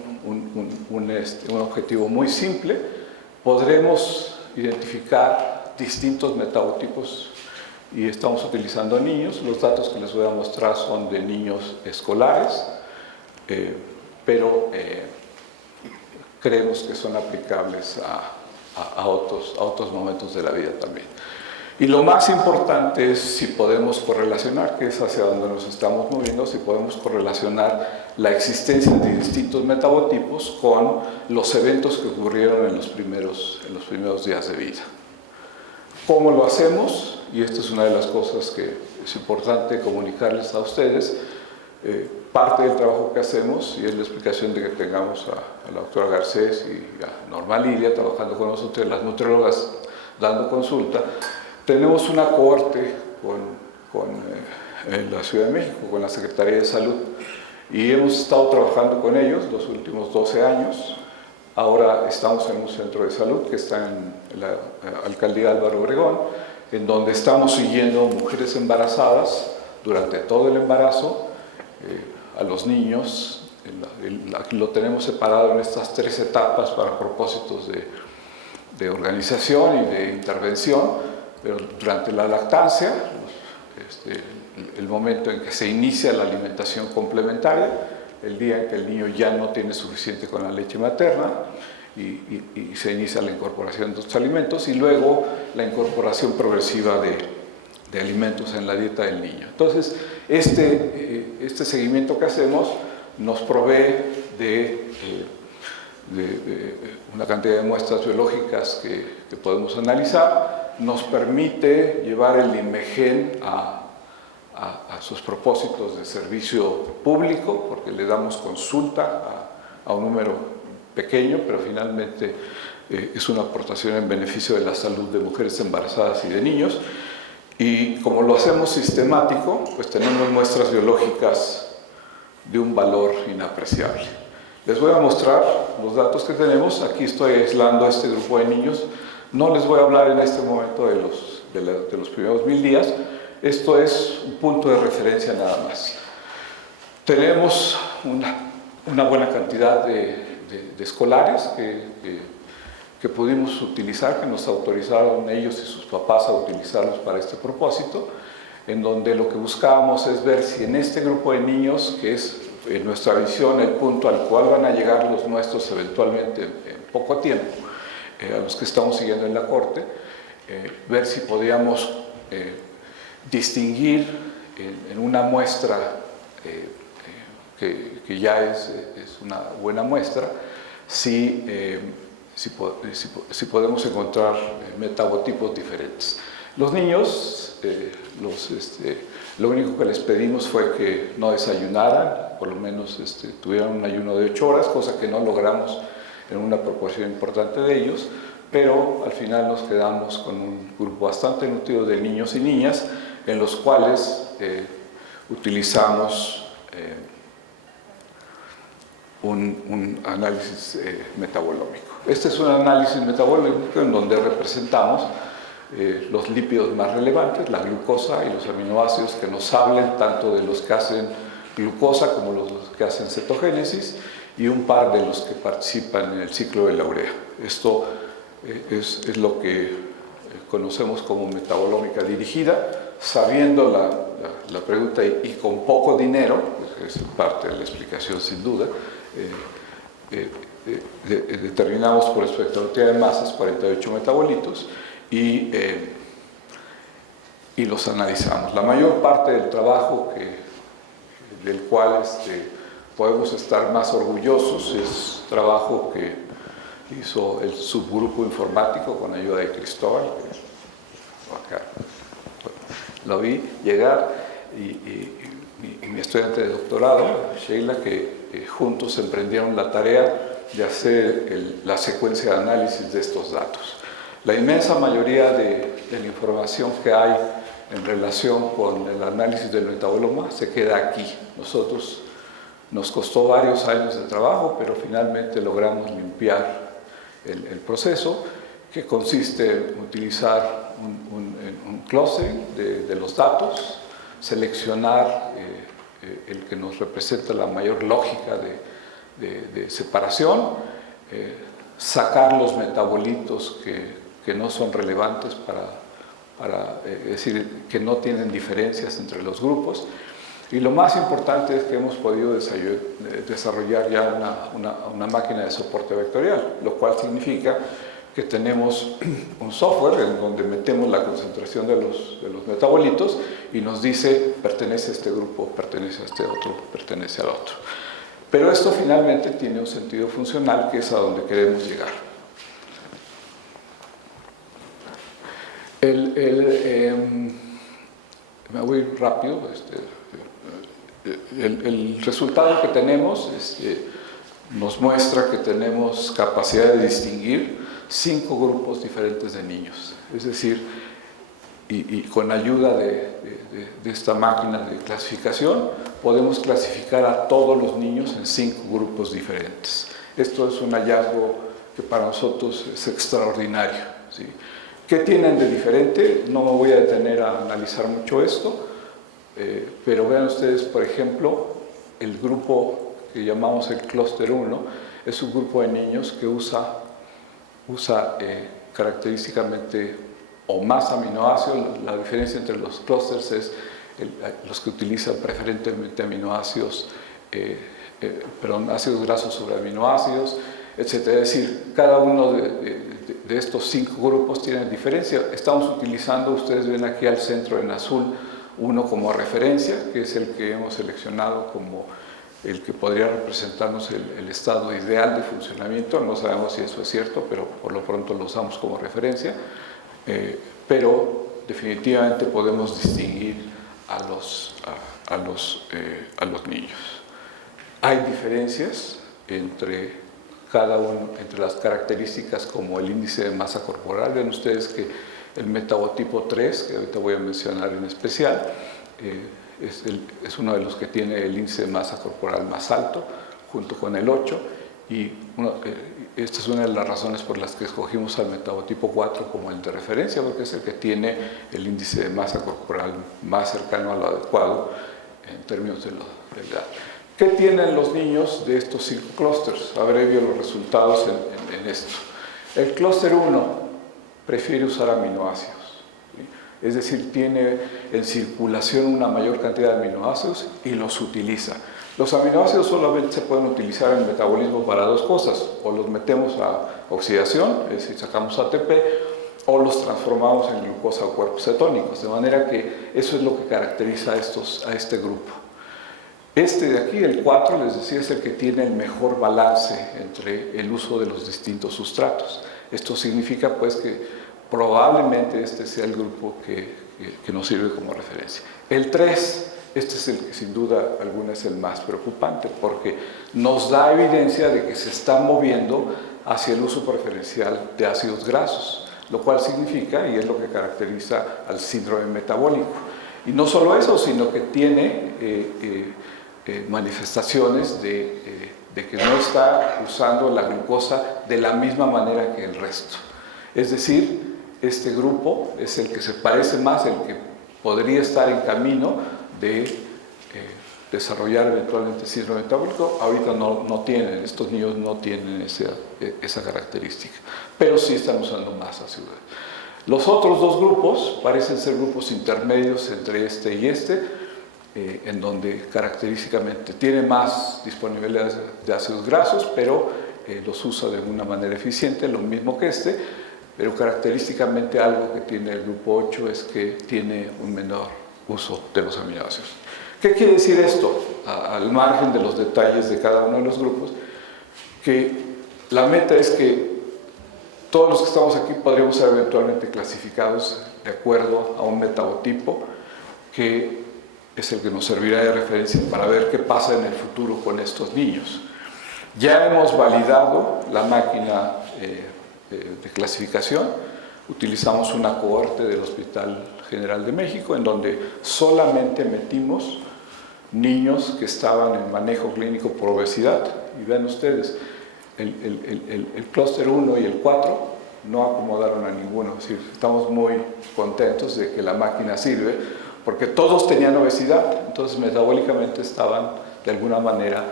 objetivo muy simple. Podremos identificar distintos metabotipos y estamos utilizando niños. Los datos que les voy a mostrar son de niños escolares, pero creemos que son aplicables a otros momentos de la vida también. Y lo más importante es si podemos correlacionar, que es hacia donde nos estamos moviendo, si podemos correlacionar la existencia de distintos metabotipos con los eventos que ocurrieron en los primeros días de vida. ¿Cómo lo hacemos? Y esta es una de las cosas que es importante comunicarles a ustedes. Parte del trabajo que hacemos, y es la explicación de que tengamos a la doctora Garcés y a Norma Lilia trabajando con nosotros, las nutriólogas dando consulta. Tenemos una cohorte en la Ciudad de México, con la Secretaría de Salud, y hemos estado trabajando con ellos los últimos 12 años. Ahora estamos en un centro de salud que está en la Alcaldía Álvaro Obregón, en donde estamos siguiendo mujeres embarazadas durante todo el embarazo, a los niños. Aquí lo tenemos separado en estas 3 etapas para propósitos de organización y de intervención. Pero durante la lactancia, el momento en que se inicia la alimentación complementaria, el día en que el niño ya no tiene suficiente con la leche materna y se inicia la incorporación de otros alimentos, y luego la incorporación progresiva de alimentos en la dieta del niño. Entonces, este seguimiento que hacemos nos provee de una cantidad de muestras biológicas que podemos analizar. Nos permite llevar el INMEGEN a sus propósitos de servicio público, porque le damos consulta a un número pequeño, pero finalmente es una aportación en beneficio de la salud de mujeres embarazadas y de niños. Y como lo hacemos sistemático, pues tenemos muestras biológicas de un valor inapreciable. Les voy a mostrar los datos que tenemos. Aquí estoy aislando a este grupo de niños. No les voy a hablar en este momento de los primeros 1000 días. Esto es un punto de referencia nada más. Tenemos una buena cantidad de escolares que pudimos utilizar, que nos autorizaron ellos y sus papás a utilizarlos para este propósito, en donde lo que buscábamos es ver si en este grupo de niños, que es en nuestra visión el punto al cual van a llegar los nuestros eventualmente en poco tiempo, a los que estamos siguiendo en la corte, ver si podíamos distinguir en una muestra que ya es una buena muestra, si podemos encontrar metabotipos diferentes. Los niños, lo único que les pedimos fue que no desayunaran, por lo menos tuvieran un ayuno de 8 horas, cosa que no logramos en una proporción importante de ellos, pero al final nos quedamos con un grupo bastante nutrido de niños y niñas, en los cuales utilizamos un análisis metabolómico. Este es un análisis metabolómico en donde representamos los lípidos más relevantes, la glucosa y los aminoácidos, que nos hablen tanto de los que hacen glucosa como los que hacen cetogénesis, y un par de los que participan en el ciclo de la urea. Esto es lo que conocemos como metabolómica dirigida, sabiendo la pregunta y con poco dinero, es parte de la explicación sin duda. Determinamos por espectrometría de masas 48 metabolitos y los analizamos. La mayor parte del trabajo del cual podemos estar más orgullosos es trabajo que hizo el subgrupo informático con ayuda de Cristóbal, que acá lo vi llegar, y mi estudiante de doctorado, Sheila, que juntos emprendieron la tarea de hacer la secuencia de análisis de estos datos. La inmensa mayoría de la información que hay en relación con el análisis del metaboloma se queda aquí. Nosotros nos costó varios años de trabajo, pero finalmente logramos limpiar el proceso, que consiste en utilizar un clustering de los datos, seleccionar el que nos representa la mayor lógica de separación, sacar los metabolitos que no son relevantes es decir, que no tienen diferencias entre los grupos. Y lo más importante es que hemos podido desarrollar ya una máquina de soporte vectorial, lo cual significa que tenemos un software en donde metemos la concentración de los metabolitos y nos dice pertenece a este grupo, pertenece a este otro, pertenece al otro. Pero esto finalmente tiene un sentido funcional, que es a donde queremos llegar. Me voy rápido. El resultado que tenemos nos muestra que tenemos capacidad de distinguir 5 grupos diferentes de niños. Es decir, y con ayuda de esta máquina de clasificación, podemos clasificar a todos los niños en 5 grupos diferentes. Esto es un hallazgo que para nosotros es extraordinario, ¿sí? ¿Qué tienen de diferente? No me voy a detener a analizar mucho esto, pero vean ustedes, por ejemplo, el grupo que llamamos el clúster 1 es un grupo de niños que usa característicamente o más aminoácidos. La diferencia entre los clústeres es los que utilizan preferentemente aminoácidos, ácidos grasos sobre aminoácidos, etc. Es decir, cada uno de estos 5 grupos tiene diferencia. Estamos utilizando, ustedes ven aquí al centro en azul, uno como referencia, que es el que hemos seleccionado como el que podría representarnos el estado ideal de funcionamiento. No sabemos si eso es cierto, pero por lo pronto lo usamos como referencia. Pero definitivamente podemos distinguir a los niños. Hay diferencias entre cada uno, entre las características como el índice de masa corporal. Ven ustedes que el metabotipo 3, que ahorita voy a mencionar en especial, es uno de los que tiene el índice de masa corporal más alto, junto con el 8, y esta es una de las razones por las que escogimos al metabotipo 4 como el de referencia, porque es el que tiene el índice de masa corporal más cercano a lo adecuado en términos de la edad. ¿Qué tienen los niños de estos 5 clústeres? Abrevio los resultados en esto. El clúster 1 prefiere usar aminoácidos, ¿sí? Es decir, tiene en circulación una mayor cantidad de aminoácidos y los utiliza. Los aminoácidos solamente se pueden utilizar en el metabolismo para 2 cosas: o los metemos a oxidación, es decir, sacamos ATP, o los transformamos en glucosa o cuerpos cetónicos, de manera que eso es lo que caracteriza a este grupo. Este de aquí, el 4, les decía, es el que tiene el mejor balance entre el uso de los distintos sustratos. Esto significa pues que probablemente este sea el grupo que nos sirve como referencia. El 3, este es el que sin duda alguna es el más preocupante, porque nos da evidencia de que se está moviendo hacia el uso preferencial de ácidos grasos, lo cual significa, y es lo que caracteriza al síndrome metabólico. Y no solo eso, sino que tiene manifestaciones de que no está usando la glucosa de la misma manera que el resto. Es decir, este grupo es el que se parece más, el que podría estar en camino de desarrollar eventualmente síndrome metabólico. Ahorita no tienen, estos niños no tienen esa característica, pero sí están usando más ácido. Los otros 2 grupos parecen ser grupos intermedios entre este y este, en donde característicamente tiene más disponibilidad de ácidos grasos, pero los usa de una manera eficiente, lo mismo que este, pero característicamente algo que tiene el grupo 8 es que tiene un menor uso de los aminoácidos. ¿Qué quiere decir esto? Al margen de los detalles de cada uno de los grupos, que la meta es que todos los que estamos aquí podríamos ser eventualmente clasificados de acuerdo a un metabotipo que es el que nos servirá de referencia para ver qué pasa en el futuro con estos niños. Ya hemos validado la máquina de clasificación. Utilizamos una cohorte del Hospital General de México en donde solamente metimos niños que estaban en manejo clínico por obesidad. Y vean ustedes, el clúster 1 y el 4 no acomodaron a ninguno. Es decir, estamos muy contentos de que la máquina sirve, porque todos tenían obesidad, entonces metabólicamente estaban de alguna manera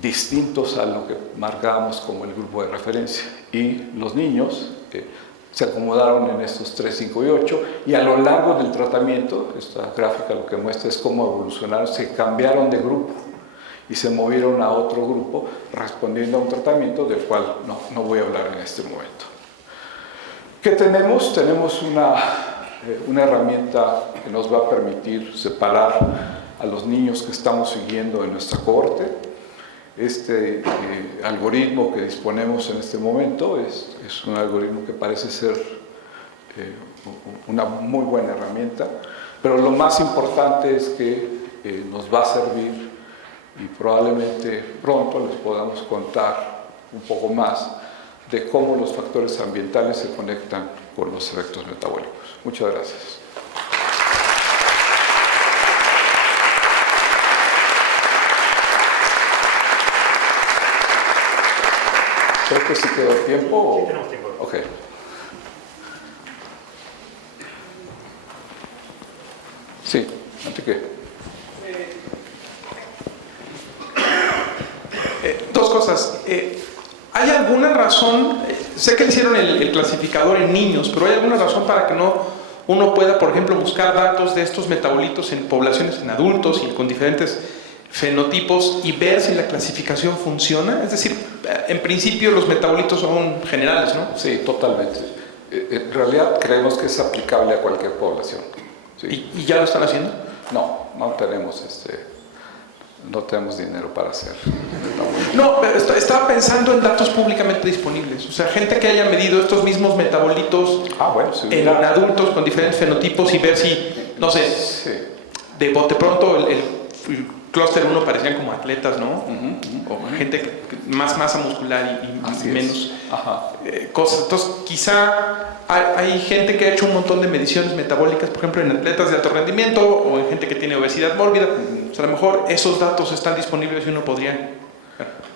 distintos a lo que marcábamos como el grupo de referencia. Y los niños se acomodaron en estos 3, 5 y 8, y a lo largo del tratamiento, esta gráfica lo que muestra es cómo evolucionaron, se cambiaron de grupo y se movieron a otro grupo respondiendo a un tratamiento del cual no voy a hablar en este momento. ¿Qué tenemos? Tenemos una herramienta que nos va a permitir separar a los niños que estamos siguiendo en nuestra cohorte. Este algoritmo que disponemos en este momento es un algoritmo que parece ser una muy buena herramienta, pero lo más importante es que nos va a servir, y probablemente pronto les podamos contar un poco más de cómo los factores ambientales se conectan con los efectos metabólicos. Muchas gracias. Creo que sí quedó tiempo. Sí, tenemos tiempo. Ok. Sí, ¿ante qué? Dos cosas. ¿Hay alguna razón? Sé que hicieron el clasificador en niños, pero ¿hay alguna razón para que uno pueda, por ejemplo, buscar datos de estos metabolitos en poblaciones en adultos y con diferentes fenotipos y ver si la clasificación funciona? Es decir, en principio los metabolitos son generales, ¿no? Sí, totalmente. En realidad creemos que es aplicable a cualquier población. Sí. ¿Y ya lo están haciendo? No tenemos dinero para hacer. No, pero estaba pensando en datos públicamente disponibles. O sea, gente que haya medido estos mismos metabolitos en adultos con diferentes fenotipos y ver si, no sé, sí, de bote pronto el clúster 1 parecían como atletas, ¿no? O gente más masa muscular y menos cosas. Entonces, quizá hay gente que ha hecho un montón de mediciones metabólicas, por ejemplo, en atletas de alto rendimiento o en gente que tiene obesidad mórbida. O sea, a lo mejor esos datos están disponibles y uno podría...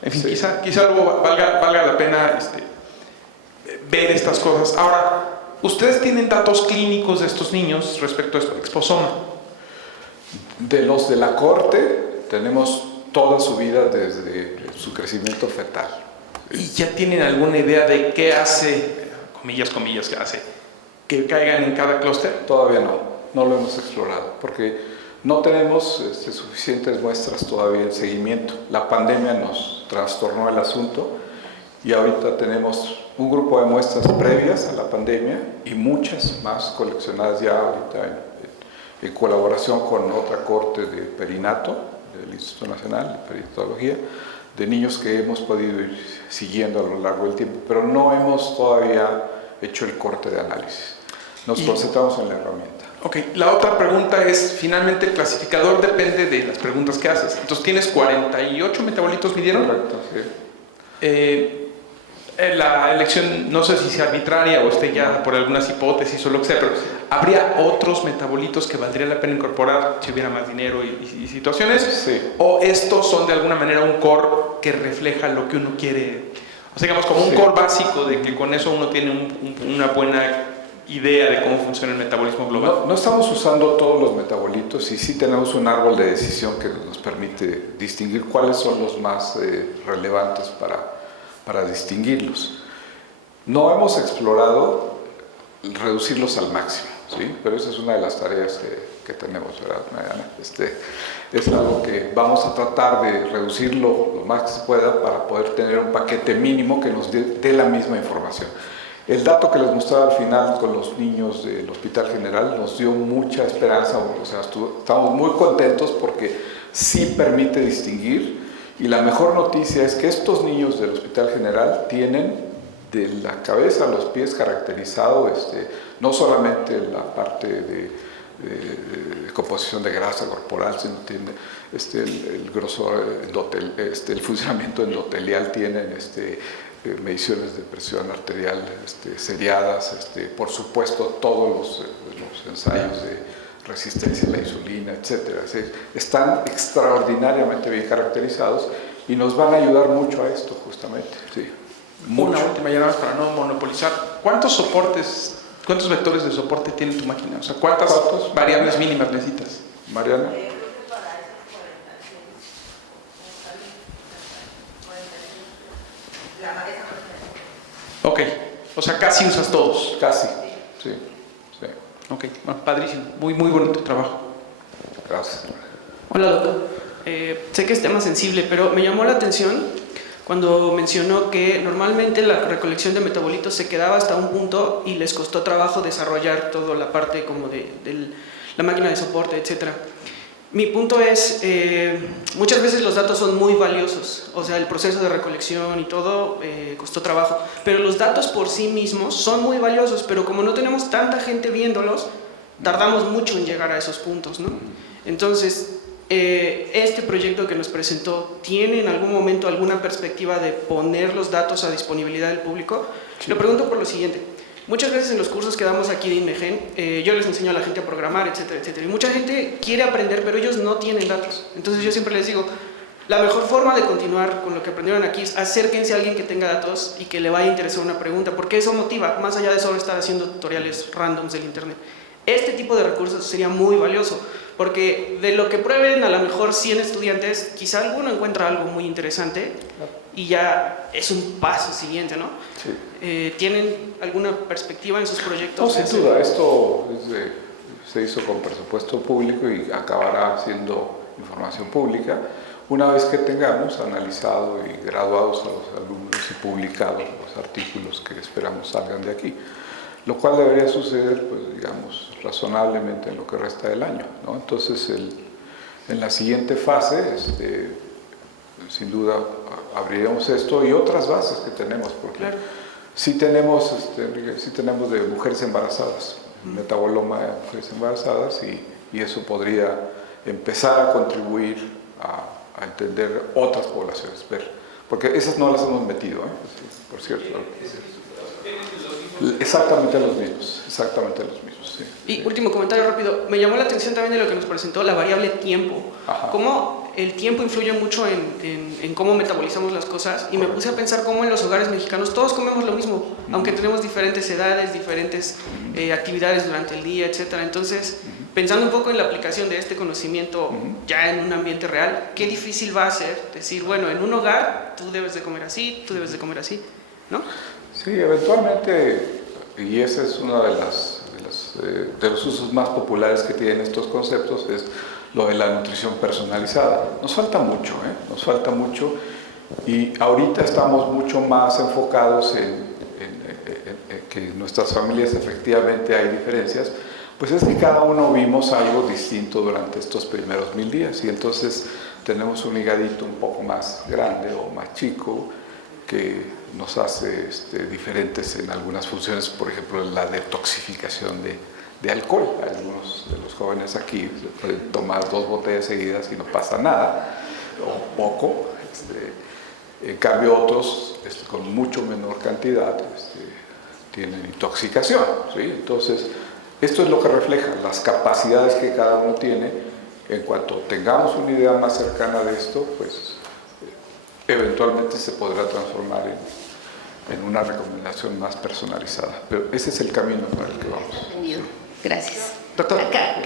En fin, sí. quizá luego valga la pena ver estas cosas. Ahora, ¿ustedes tienen datos clínicos de estos niños respecto a exposoma? De los de la corte tenemos toda su vida desde su crecimiento fetal. ¿Y ya tienen alguna idea de qué hace, comillas, qué hace, que caigan en cada clúster? Todavía no lo hemos explorado, porque no tenemos suficientes muestras todavía en seguimiento. La pandemia nos trastornó el asunto y ahorita tenemos un grupo de muestras previas a la pandemia y muchas más coleccionadas ya ahorita en colaboración con otra corte de perinato del Instituto Nacional de Perinatología, de niños que hemos podido ir siguiendo a lo largo del tiempo, pero no hemos todavía hecho el corte de análisis. Nos concentramos en la herramienta. Ok, la otra pregunta es, finalmente el clasificador depende de las preguntas que haces. Entonces, ¿tienes 48 metabolitos, midieron? Correcto, sí. La elección, no sé si sea arbitraria o esté ya por algunas hipótesis o lo que sea, pero ¿habría otros metabolitos que valdría la pena incorporar si hubiera más dinero y situaciones? Sí. ¿O estos son de alguna manera un core que refleja lo que uno quiere? O sea, digamos, como un core básico de que con eso uno tiene una buena idea de cómo funciona el metabolismo global. No estamos usando todos los metabolitos y sí tenemos un árbol de decisión que nos permite distinguir cuáles son los más relevantes para distinguirlos. No hemos explorado reducirlos al máximo, ¿sí? Pero esa es una de las tareas que tenemos, ¿verdad, Mariana? Es algo que vamos a tratar de reducirlo lo más que se pueda para poder tener un paquete mínimo que nos dé la misma información. El dato que les mostraba al final con los niños del Hospital General nos dio mucha esperanza, o sea, estamos muy contentos porque sí permite distinguir. Y la mejor noticia es que estos niños del Hospital General tienen de la cabeza a los pies caracterizado no solamente la parte de composición de grasa corporal, sino tiene el grosor, el funcionamiento endotelial, tienen mediciones de presión arterial seriadas, por supuesto todos los ensayos de resistencia a la insulina, etc. Están extraordinariamente bien caracterizados y nos van a ayudar mucho a esto justamente. Sí. Una última llamada para no monopolizar. ¿Cuántos soportes ¿Cuántos vectores de soporte tiene tu máquina? O sea, ¿cuántas variables mínimas necesitas? Mariana. Ok, o sea, casi usas todos. Casi, sí. Sí. Ok, bueno, padrísimo. Muy bonito trabajo. Gracias. Hola, doctor. Sé que es tema sensible, pero me llamó la atención cuando mencionó que normalmente la recolección de metabolitos se quedaba hasta un punto y les costó trabajo desarrollar toda la parte como de la máquina de soporte, etc. Mi punto es, muchas veces los datos son muy valiosos, o sea, el proceso de recolección y todo costó trabajo, pero los datos por sí mismos son muy valiosos, pero como no tenemos tanta gente viéndolos, tardamos mucho en llegar a esos puntos, ¿no? Entonces, este proyecto que nos presentó, ¿tiene en algún momento alguna perspectiva de poner los datos a disponibilidad del público? Sí. Lo pregunto por lo siguiente. Muchas veces en los cursos que damos aquí de INMEGEN, yo les enseño a la gente a programar, etcétera, etcétera. Y mucha gente quiere aprender, pero ellos no tienen datos. Entonces yo siempre les digo, la mejor forma de continuar con lo que aprendieron aquí es acérquense a alguien que tenga datos y que le vaya a interesar una pregunta, porque eso motiva, más allá de solo estar haciendo tutoriales randoms del internet. Este tipo de recursos sería muy valioso, porque de lo que prueben a lo mejor 100 estudiantes, quizá alguno encuentra algo muy interesante y ya es un paso siguiente, ¿no? Sí. ¿Tienen alguna perspectiva en sus proyectos? No, sin duda, esto se hizo con presupuesto público y acabará siendo información pública una vez que tengamos analizado y graduados a los alumnos y publicados los artículos que esperamos salgan de aquí. Lo cual debería suceder, pues, digamos, razonablemente en lo que resta del año, ¿no? Entonces, en la siguiente fase, sin duda, abriremos esto y otras bases que tenemos, porque claro, sí tenemos de mujeres embarazadas, metaboloma de mujeres embarazadas, y eso podría empezar a contribuir a entender otras poblaciones, porque esas no las hemos metido, por cierto. Exactamente los mismos, sí. Y último comentario rápido, me llamó la atención también de lo que nos presentó, la variable tiempo. Ajá. Cómo el tiempo influye mucho en cómo metabolizamos las cosas, y me puse a pensar cómo en los hogares mexicanos todos comemos lo mismo, aunque tenemos diferentes edades, diferentes actividades durante el día, etc. Entonces, pensando un poco en la aplicación de este conocimiento ya en un ambiente real, qué difícil va a ser decir, bueno, en un hogar tú debes de comer así, tú debes de comer así, ¿no? Sí, eventualmente, y ese es uno de los usos más populares que tienen estos conceptos, es lo de la nutrición personalizada. Nos falta mucho, y ahorita estamos mucho más enfocados en que en nuestras familias efectivamente hay diferencias, pues es que cada uno vimos algo distinto durante estos primeros 1000 días, y entonces tenemos un higadito un poco más grande o más chico, que nos hace diferentes en algunas funciones, por ejemplo, la detoxificación de alcohol. Algunos de los jóvenes aquí pueden tomar 2 botellas seguidas y no pasa nada, o poco. En cambio, otros con mucho menor cantidad tienen intoxicación, ¿sí? Entonces, esto es lo que refleja las capacidades que cada uno tiene. En cuanto tengamos una idea más cercana de esto, pues eventualmente se podrá transformar en una recomendación más personalizada. Pero ese es el camino para el que vamos. Entendido. Gracias. Doctor. Acá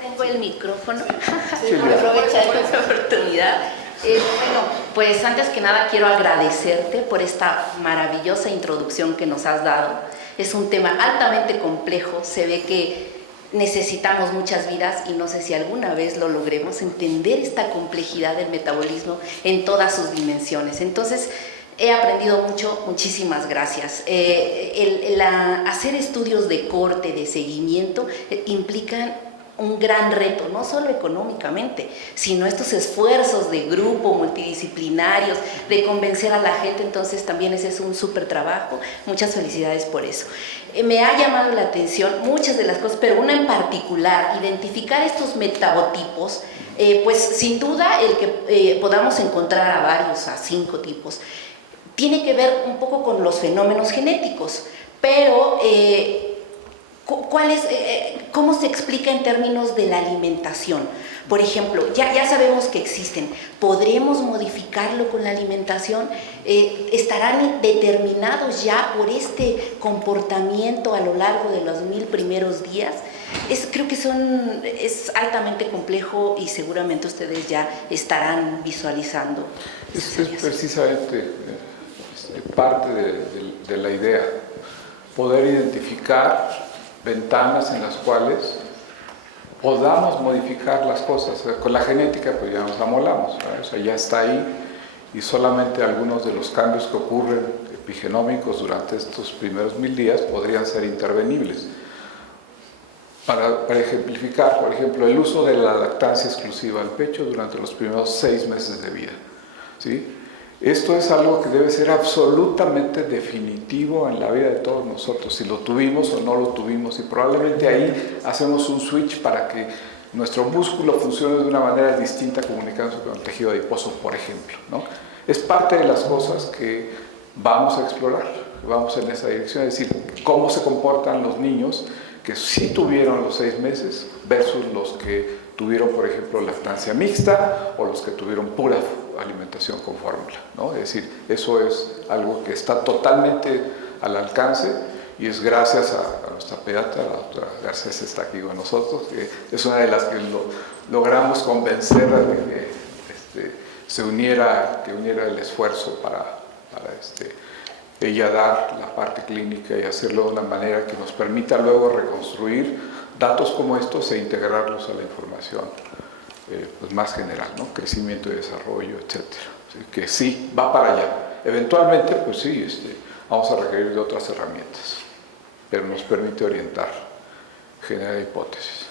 tengo el micrófono. Sí, aprovechar esta oportunidad. Bueno, pues antes que nada quiero agradecerte por esta maravillosa introducción que nos has dado. Es un tema altamente complejo. Se ve que necesitamos muchas vidas, y no sé si alguna vez lo logremos entender esta complejidad del metabolismo en todas sus dimensiones. Entonces, he aprendido mucho, muchísimas gracias. Hacer estudios de corte, de seguimiento, implican un gran reto, no solo económicamente, sino estos esfuerzos de grupo, multidisciplinarios, de convencer a la gente. Entonces también ese es un súper trabajo. Muchas felicidades por eso. Me ha llamado la atención muchas de las cosas, pero una en particular, identificar estos metabotipos, pues sin duda el que podamos encontrar a varios, a 5 tipos, tiene que ver un poco con los fenómenos genéticos, pero ¿Cómo se explica en términos de la alimentación? Por ejemplo, ya sabemos que existen. ¿Podremos modificarlo con la alimentación? ¿Estarán determinados ya por este comportamiento a lo largo de los 1000 primeros días? Creo que es altamente complejo y seguramente ustedes ya estarán visualizando. Es precisamente parte de la idea, poder identificar ventanas en las cuales podamos modificar las cosas. Con la genética pues ya nos amolamos, ¿verdad? O sea, ya está ahí, y solamente algunos de los cambios que ocurren epigenómicos durante estos primeros 1000 días podrían ser intervenibles. Para ejemplificar, por ejemplo, el uso de la lactancia exclusiva al pecho durante los primeros 6 meses de vida, ¿sí? Esto es algo que debe ser absolutamente definitivo en la vida de todos nosotros, si lo tuvimos o no lo tuvimos, y probablemente ahí hacemos un switch para que nuestro músculo funcione de una manera distinta comunicándose con el tejido adiposo, por ejemplo, ¿no? Es parte de las cosas que vamos a explorar, vamos en esa dirección, es decir, cómo se comportan los niños que sí tuvieron los 6 meses versus los que tuvieron, por ejemplo, lactancia mixta o los que tuvieron pura alimentación con fórmula, ¿no? Es decir, eso es algo que está totalmente al alcance, y es gracias a nuestra pediatra, la doctora Garcés está aquí con nosotros, que es una de las que logramos convencer de que se uniera el esfuerzo para ella dar la parte clínica y hacerlo de una manera que nos permita luego reconstruir datos como estos e integrarlos a la información pues más general, ¿no? Crecimiento y desarrollo, etcétera. ¿Sí? Que sí, va para allá. Eventualmente, pues sí, vamos a requerir de otras herramientas, pero nos permite orientar, generar hipótesis.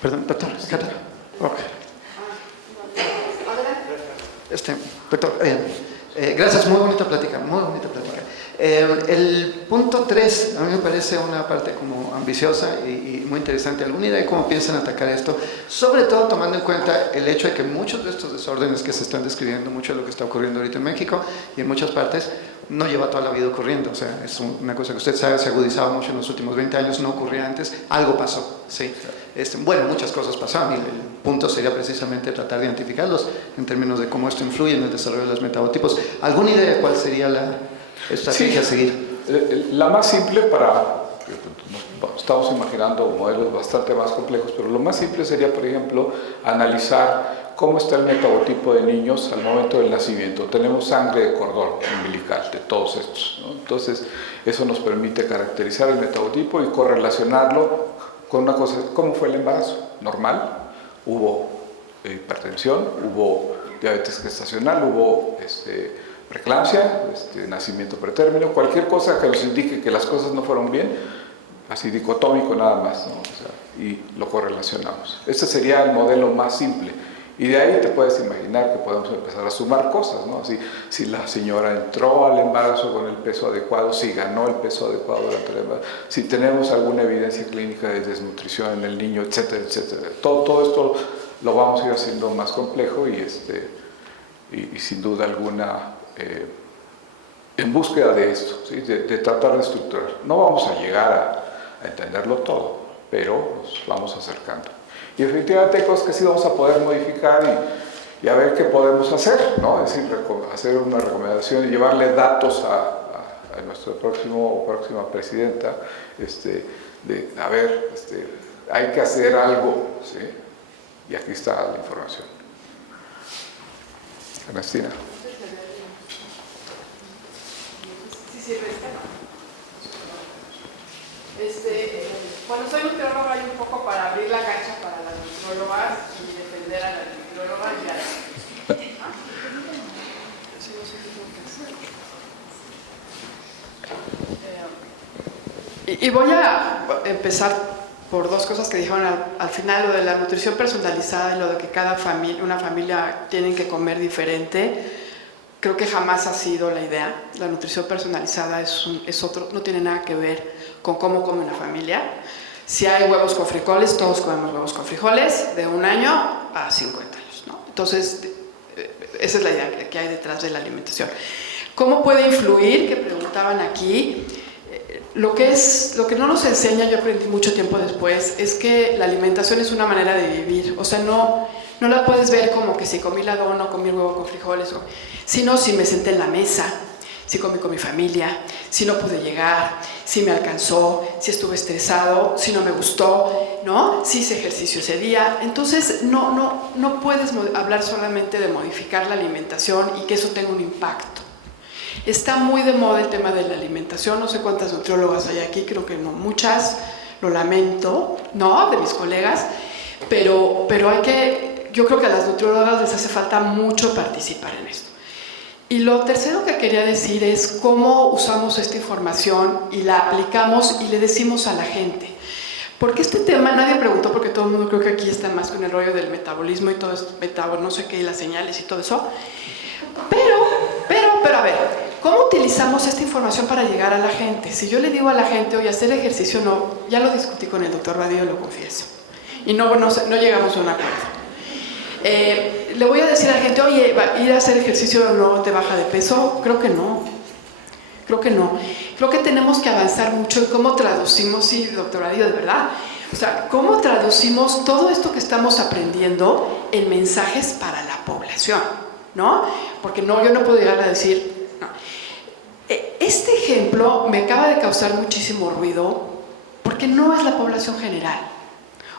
Perdón, doctor. Ok. Doctor, gracias, muy bonita plática, muy bonita plática. El punto 3, a mí me parece una parte como ambiciosa y muy interesante. ¿Alguna idea de cómo piensan atacar esto? Sobre todo tomando en cuenta el hecho de que muchos de estos desórdenes que se están describiendo, mucho de lo que está ocurriendo ahorita en México y en muchas partes, no lleva toda la vida ocurriendo. O sea, es una cosa que usted sabe, se ha agudizado mucho en los últimos 20 años, no ocurría antes, algo pasó, ¿sí? Bueno, muchas cosas pasaron, y el punto sería precisamente tratar de identificarlos en términos de cómo esto influye en el desarrollo de los metabotipos. ¿Alguna idea de cuál sería la estrategia a seguir? La más simple estamos imaginando modelos bastante más complejos, pero lo más simple sería, por ejemplo, analizar cómo está el metabotipo de niños al momento del nacimiento. Tenemos sangre de cordón umbilical de todos estos, ¿no? Entonces, eso nos permite caracterizar el metabotipo y correlacionarlo con una cosa: ¿cómo fue el embarazo? ¿Normal? ¿Hubo hipertensión? ¿Hubo diabetes gestacional? ¿Hubo preeclampsia? ¿Nacimiento pretérmino? Cualquier cosa que nos indique que las cosas no fueron bien, así dicotómico nada más, ¿no? O sea, y lo correlacionamos. Este sería el modelo más simple. Y de ahí te puedes imaginar que podemos empezar a sumar cosas, ¿no? Si la señora entró al embarazo con el peso adecuado, si ganó el peso adecuado durante el embarazo, si tenemos alguna evidencia clínica de desnutrición en el niño, etcétera, etcétera. Todo esto lo vamos a ir haciendo más complejo y sin duda alguna en búsqueda de esto, ¿sí? de tratar de estructurar. No vamos a llegar a entenderlo todo, pero nos vamos acercando. Y efectivamente hay cosas que sí vamos a poder modificar y a ver qué podemos hacer, ¿no? Es decir, hacer una recomendación y llevarle datos a nuestro próximo o próxima presidenta, a ver, hay que hacer algo, ¿sí? Y aquí está la información. Ernestina. Bueno, soy nutrióloga y un poco para abrir la cancha para las nutriólogas y defender a las nutriólogas y voy a empezar por dos cosas que dijeron al final, lo de la nutrición personalizada y lo de que una familia tiene que comer diferente. Creo que jamás ha sido la idea. La nutrición personalizada no tiene nada que ver con cómo come una familia. Si hay huevos con frijoles, todos comemos huevos con frijoles de 1 año a 50 años, ¿no? Entonces, esa es la idea que hay detrás de la alimentación. ¿Cómo puede influir? Que preguntaban aquí. lo que no nos enseña, yo aprendí mucho tiempo después, es que la alimentación es una manera de vivir. O sea, no la puedes ver como que si comí la dona o comí el huevo con frijoles, sino si me senté en la mesa, si comí con mi familia, si no pude llegar, si me alcanzó, si estuve estresado, si no me gustó, ¿no? Si hice ejercicio ese día. Entonces, no puedes hablar solamente de modificar la alimentación y que eso tenga un impacto. Está muy de moda el tema de la alimentación, no sé cuántas nutriólogas hay aquí, creo que no muchas, lo lamento, ¿no? De mis colegas, pero yo creo que a las nutriólogas les hace falta mucho participar en esto. Y lo tercero que quería decir es cómo usamos esta información y la aplicamos y le decimos a la gente. Porque este tema nadie preguntó, porque todo el mundo creo que aquí está más con el rollo del metabolismo y todo esto, no sé qué, las señales y todo eso. Pero a ver, ¿cómo utilizamos esta información para llegar a la gente? Si yo le digo a la gente, oye, hacer ejercicio no, ya lo discutí con el doctor Vadillo, lo confieso. Y no llegamos a un acuerdo. Le voy a decir a la gente, oye, ¿ir a hacer ejercicio no te baja de peso? Creo que no. Creo que tenemos que avanzar mucho en cómo traducimos, sí, doctor Vadillo, de verdad. O sea, cómo traducimos todo esto que estamos aprendiendo en mensajes para la población, ¿no? Porque yo no puedo llegar a decir, no. Este ejemplo me acaba de causar muchísimo ruido porque no es la población general.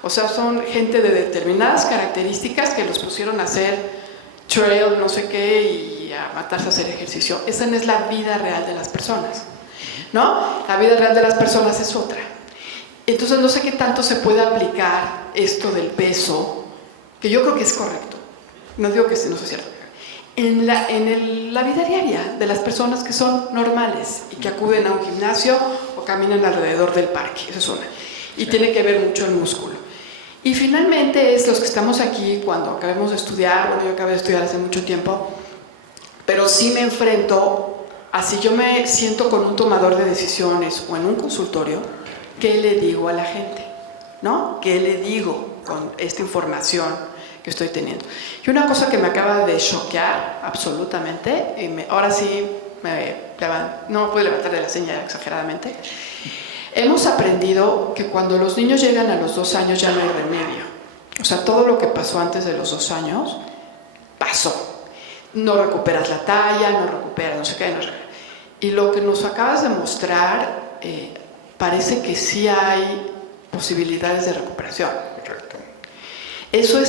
O sea, son gente de determinadas características que los pusieron a hacer trail, no sé qué, y a matarse a hacer ejercicio. Esa no es la vida real de las personas, ¿no? La vida real de las personas es otra. Entonces, no sé qué tanto se puede aplicar esto del peso, que yo creo que es correcto. No digo que no sea cierto. En la vida diaria de las personas que son normales y que acuden a un gimnasio o caminan alrededor del parque. Eso es una. Y tiene que ver mucho el músculo. Y finalmente es los que estamos aquí cuando acabemos de estudiar, bueno, yo acabé de estudiar hace mucho tiempo, pero sí me enfrento a si yo me siento con un tomador de decisiones o en un consultorio, ¿qué le digo a la gente? ¿No? ¿Qué le digo con esta información que estoy teniendo? Y una cosa que me acaba de choquear absolutamente, y ahora sí no me puedo levantar de la silla exageradamente. Hemos aprendido que cuando los niños llegan a los 2 años ya no hay remedio. O sea, todo lo que pasó antes de los 2 años, pasó. No recuperas la talla, no recuperas, no sé qué. Y lo que nos acabas de mostrar, parece que sí hay posibilidades de recuperación. Correcto. Eso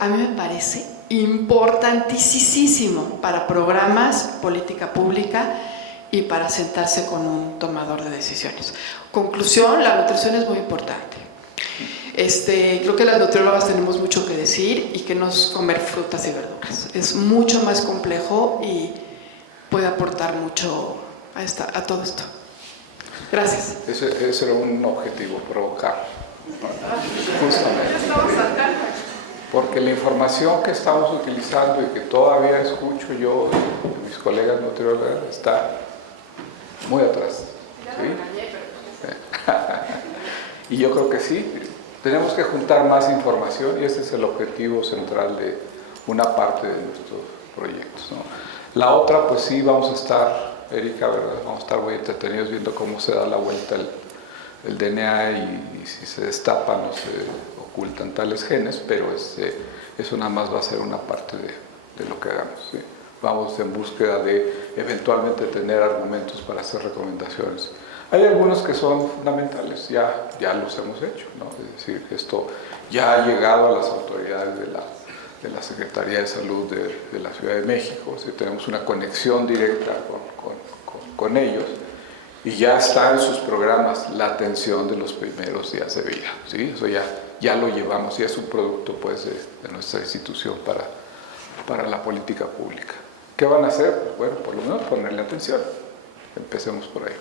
a mí me parece importantísimo para programas, política pública y para sentarse con un tomador de decisiones. Conclusión, la nutrición es muy importante. Creo que las nutriólogas tenemos mucho que decir y que no es comer frutas y verduras. Es mucho más complejo y puede aportar mucho a todo esto. Gracias. Ese era un objetivo, provocar. Justamente. Porque la información que estamos utilizando y que todavía escucho yo de mis colegas nutriólogas está muy atrás. ¿Sí? Y yo creo que sí, tenemos que juntar más información y ese es el objetivo central de una parte de nuestros proyectos, ¿no? La otra, pues sí, vamos a estar, Erika, ¿verdad? Vamos a estar muy entretenidos viendo cómo se da la vuelta el DNA y si se destapan o se ocultan tales genes, pero eso nada más va a ser una parte de lo que hagamos, ¿sí? Vamos en búsqueda de eventualmente tener argumentos para hacer recomendaciones. Hay algunos que son fundamentales, ya los hemos hecho, ¿no? Es decir, esto ya ha llegado a las autoridades de la Secretaría de Salud de la Ciudad de México, ¿sí? Tenemos una conexión directa con ellos y ya está en sus programas la atención de los primeros días de vida, ¿sí? Eso ya lo llevamos, ya es un producto pues, de nuestra institución para la política pública. ¿Qué van a hacer? Pues, bueno, por lo menos ponerle atención. Empecemos por ahí.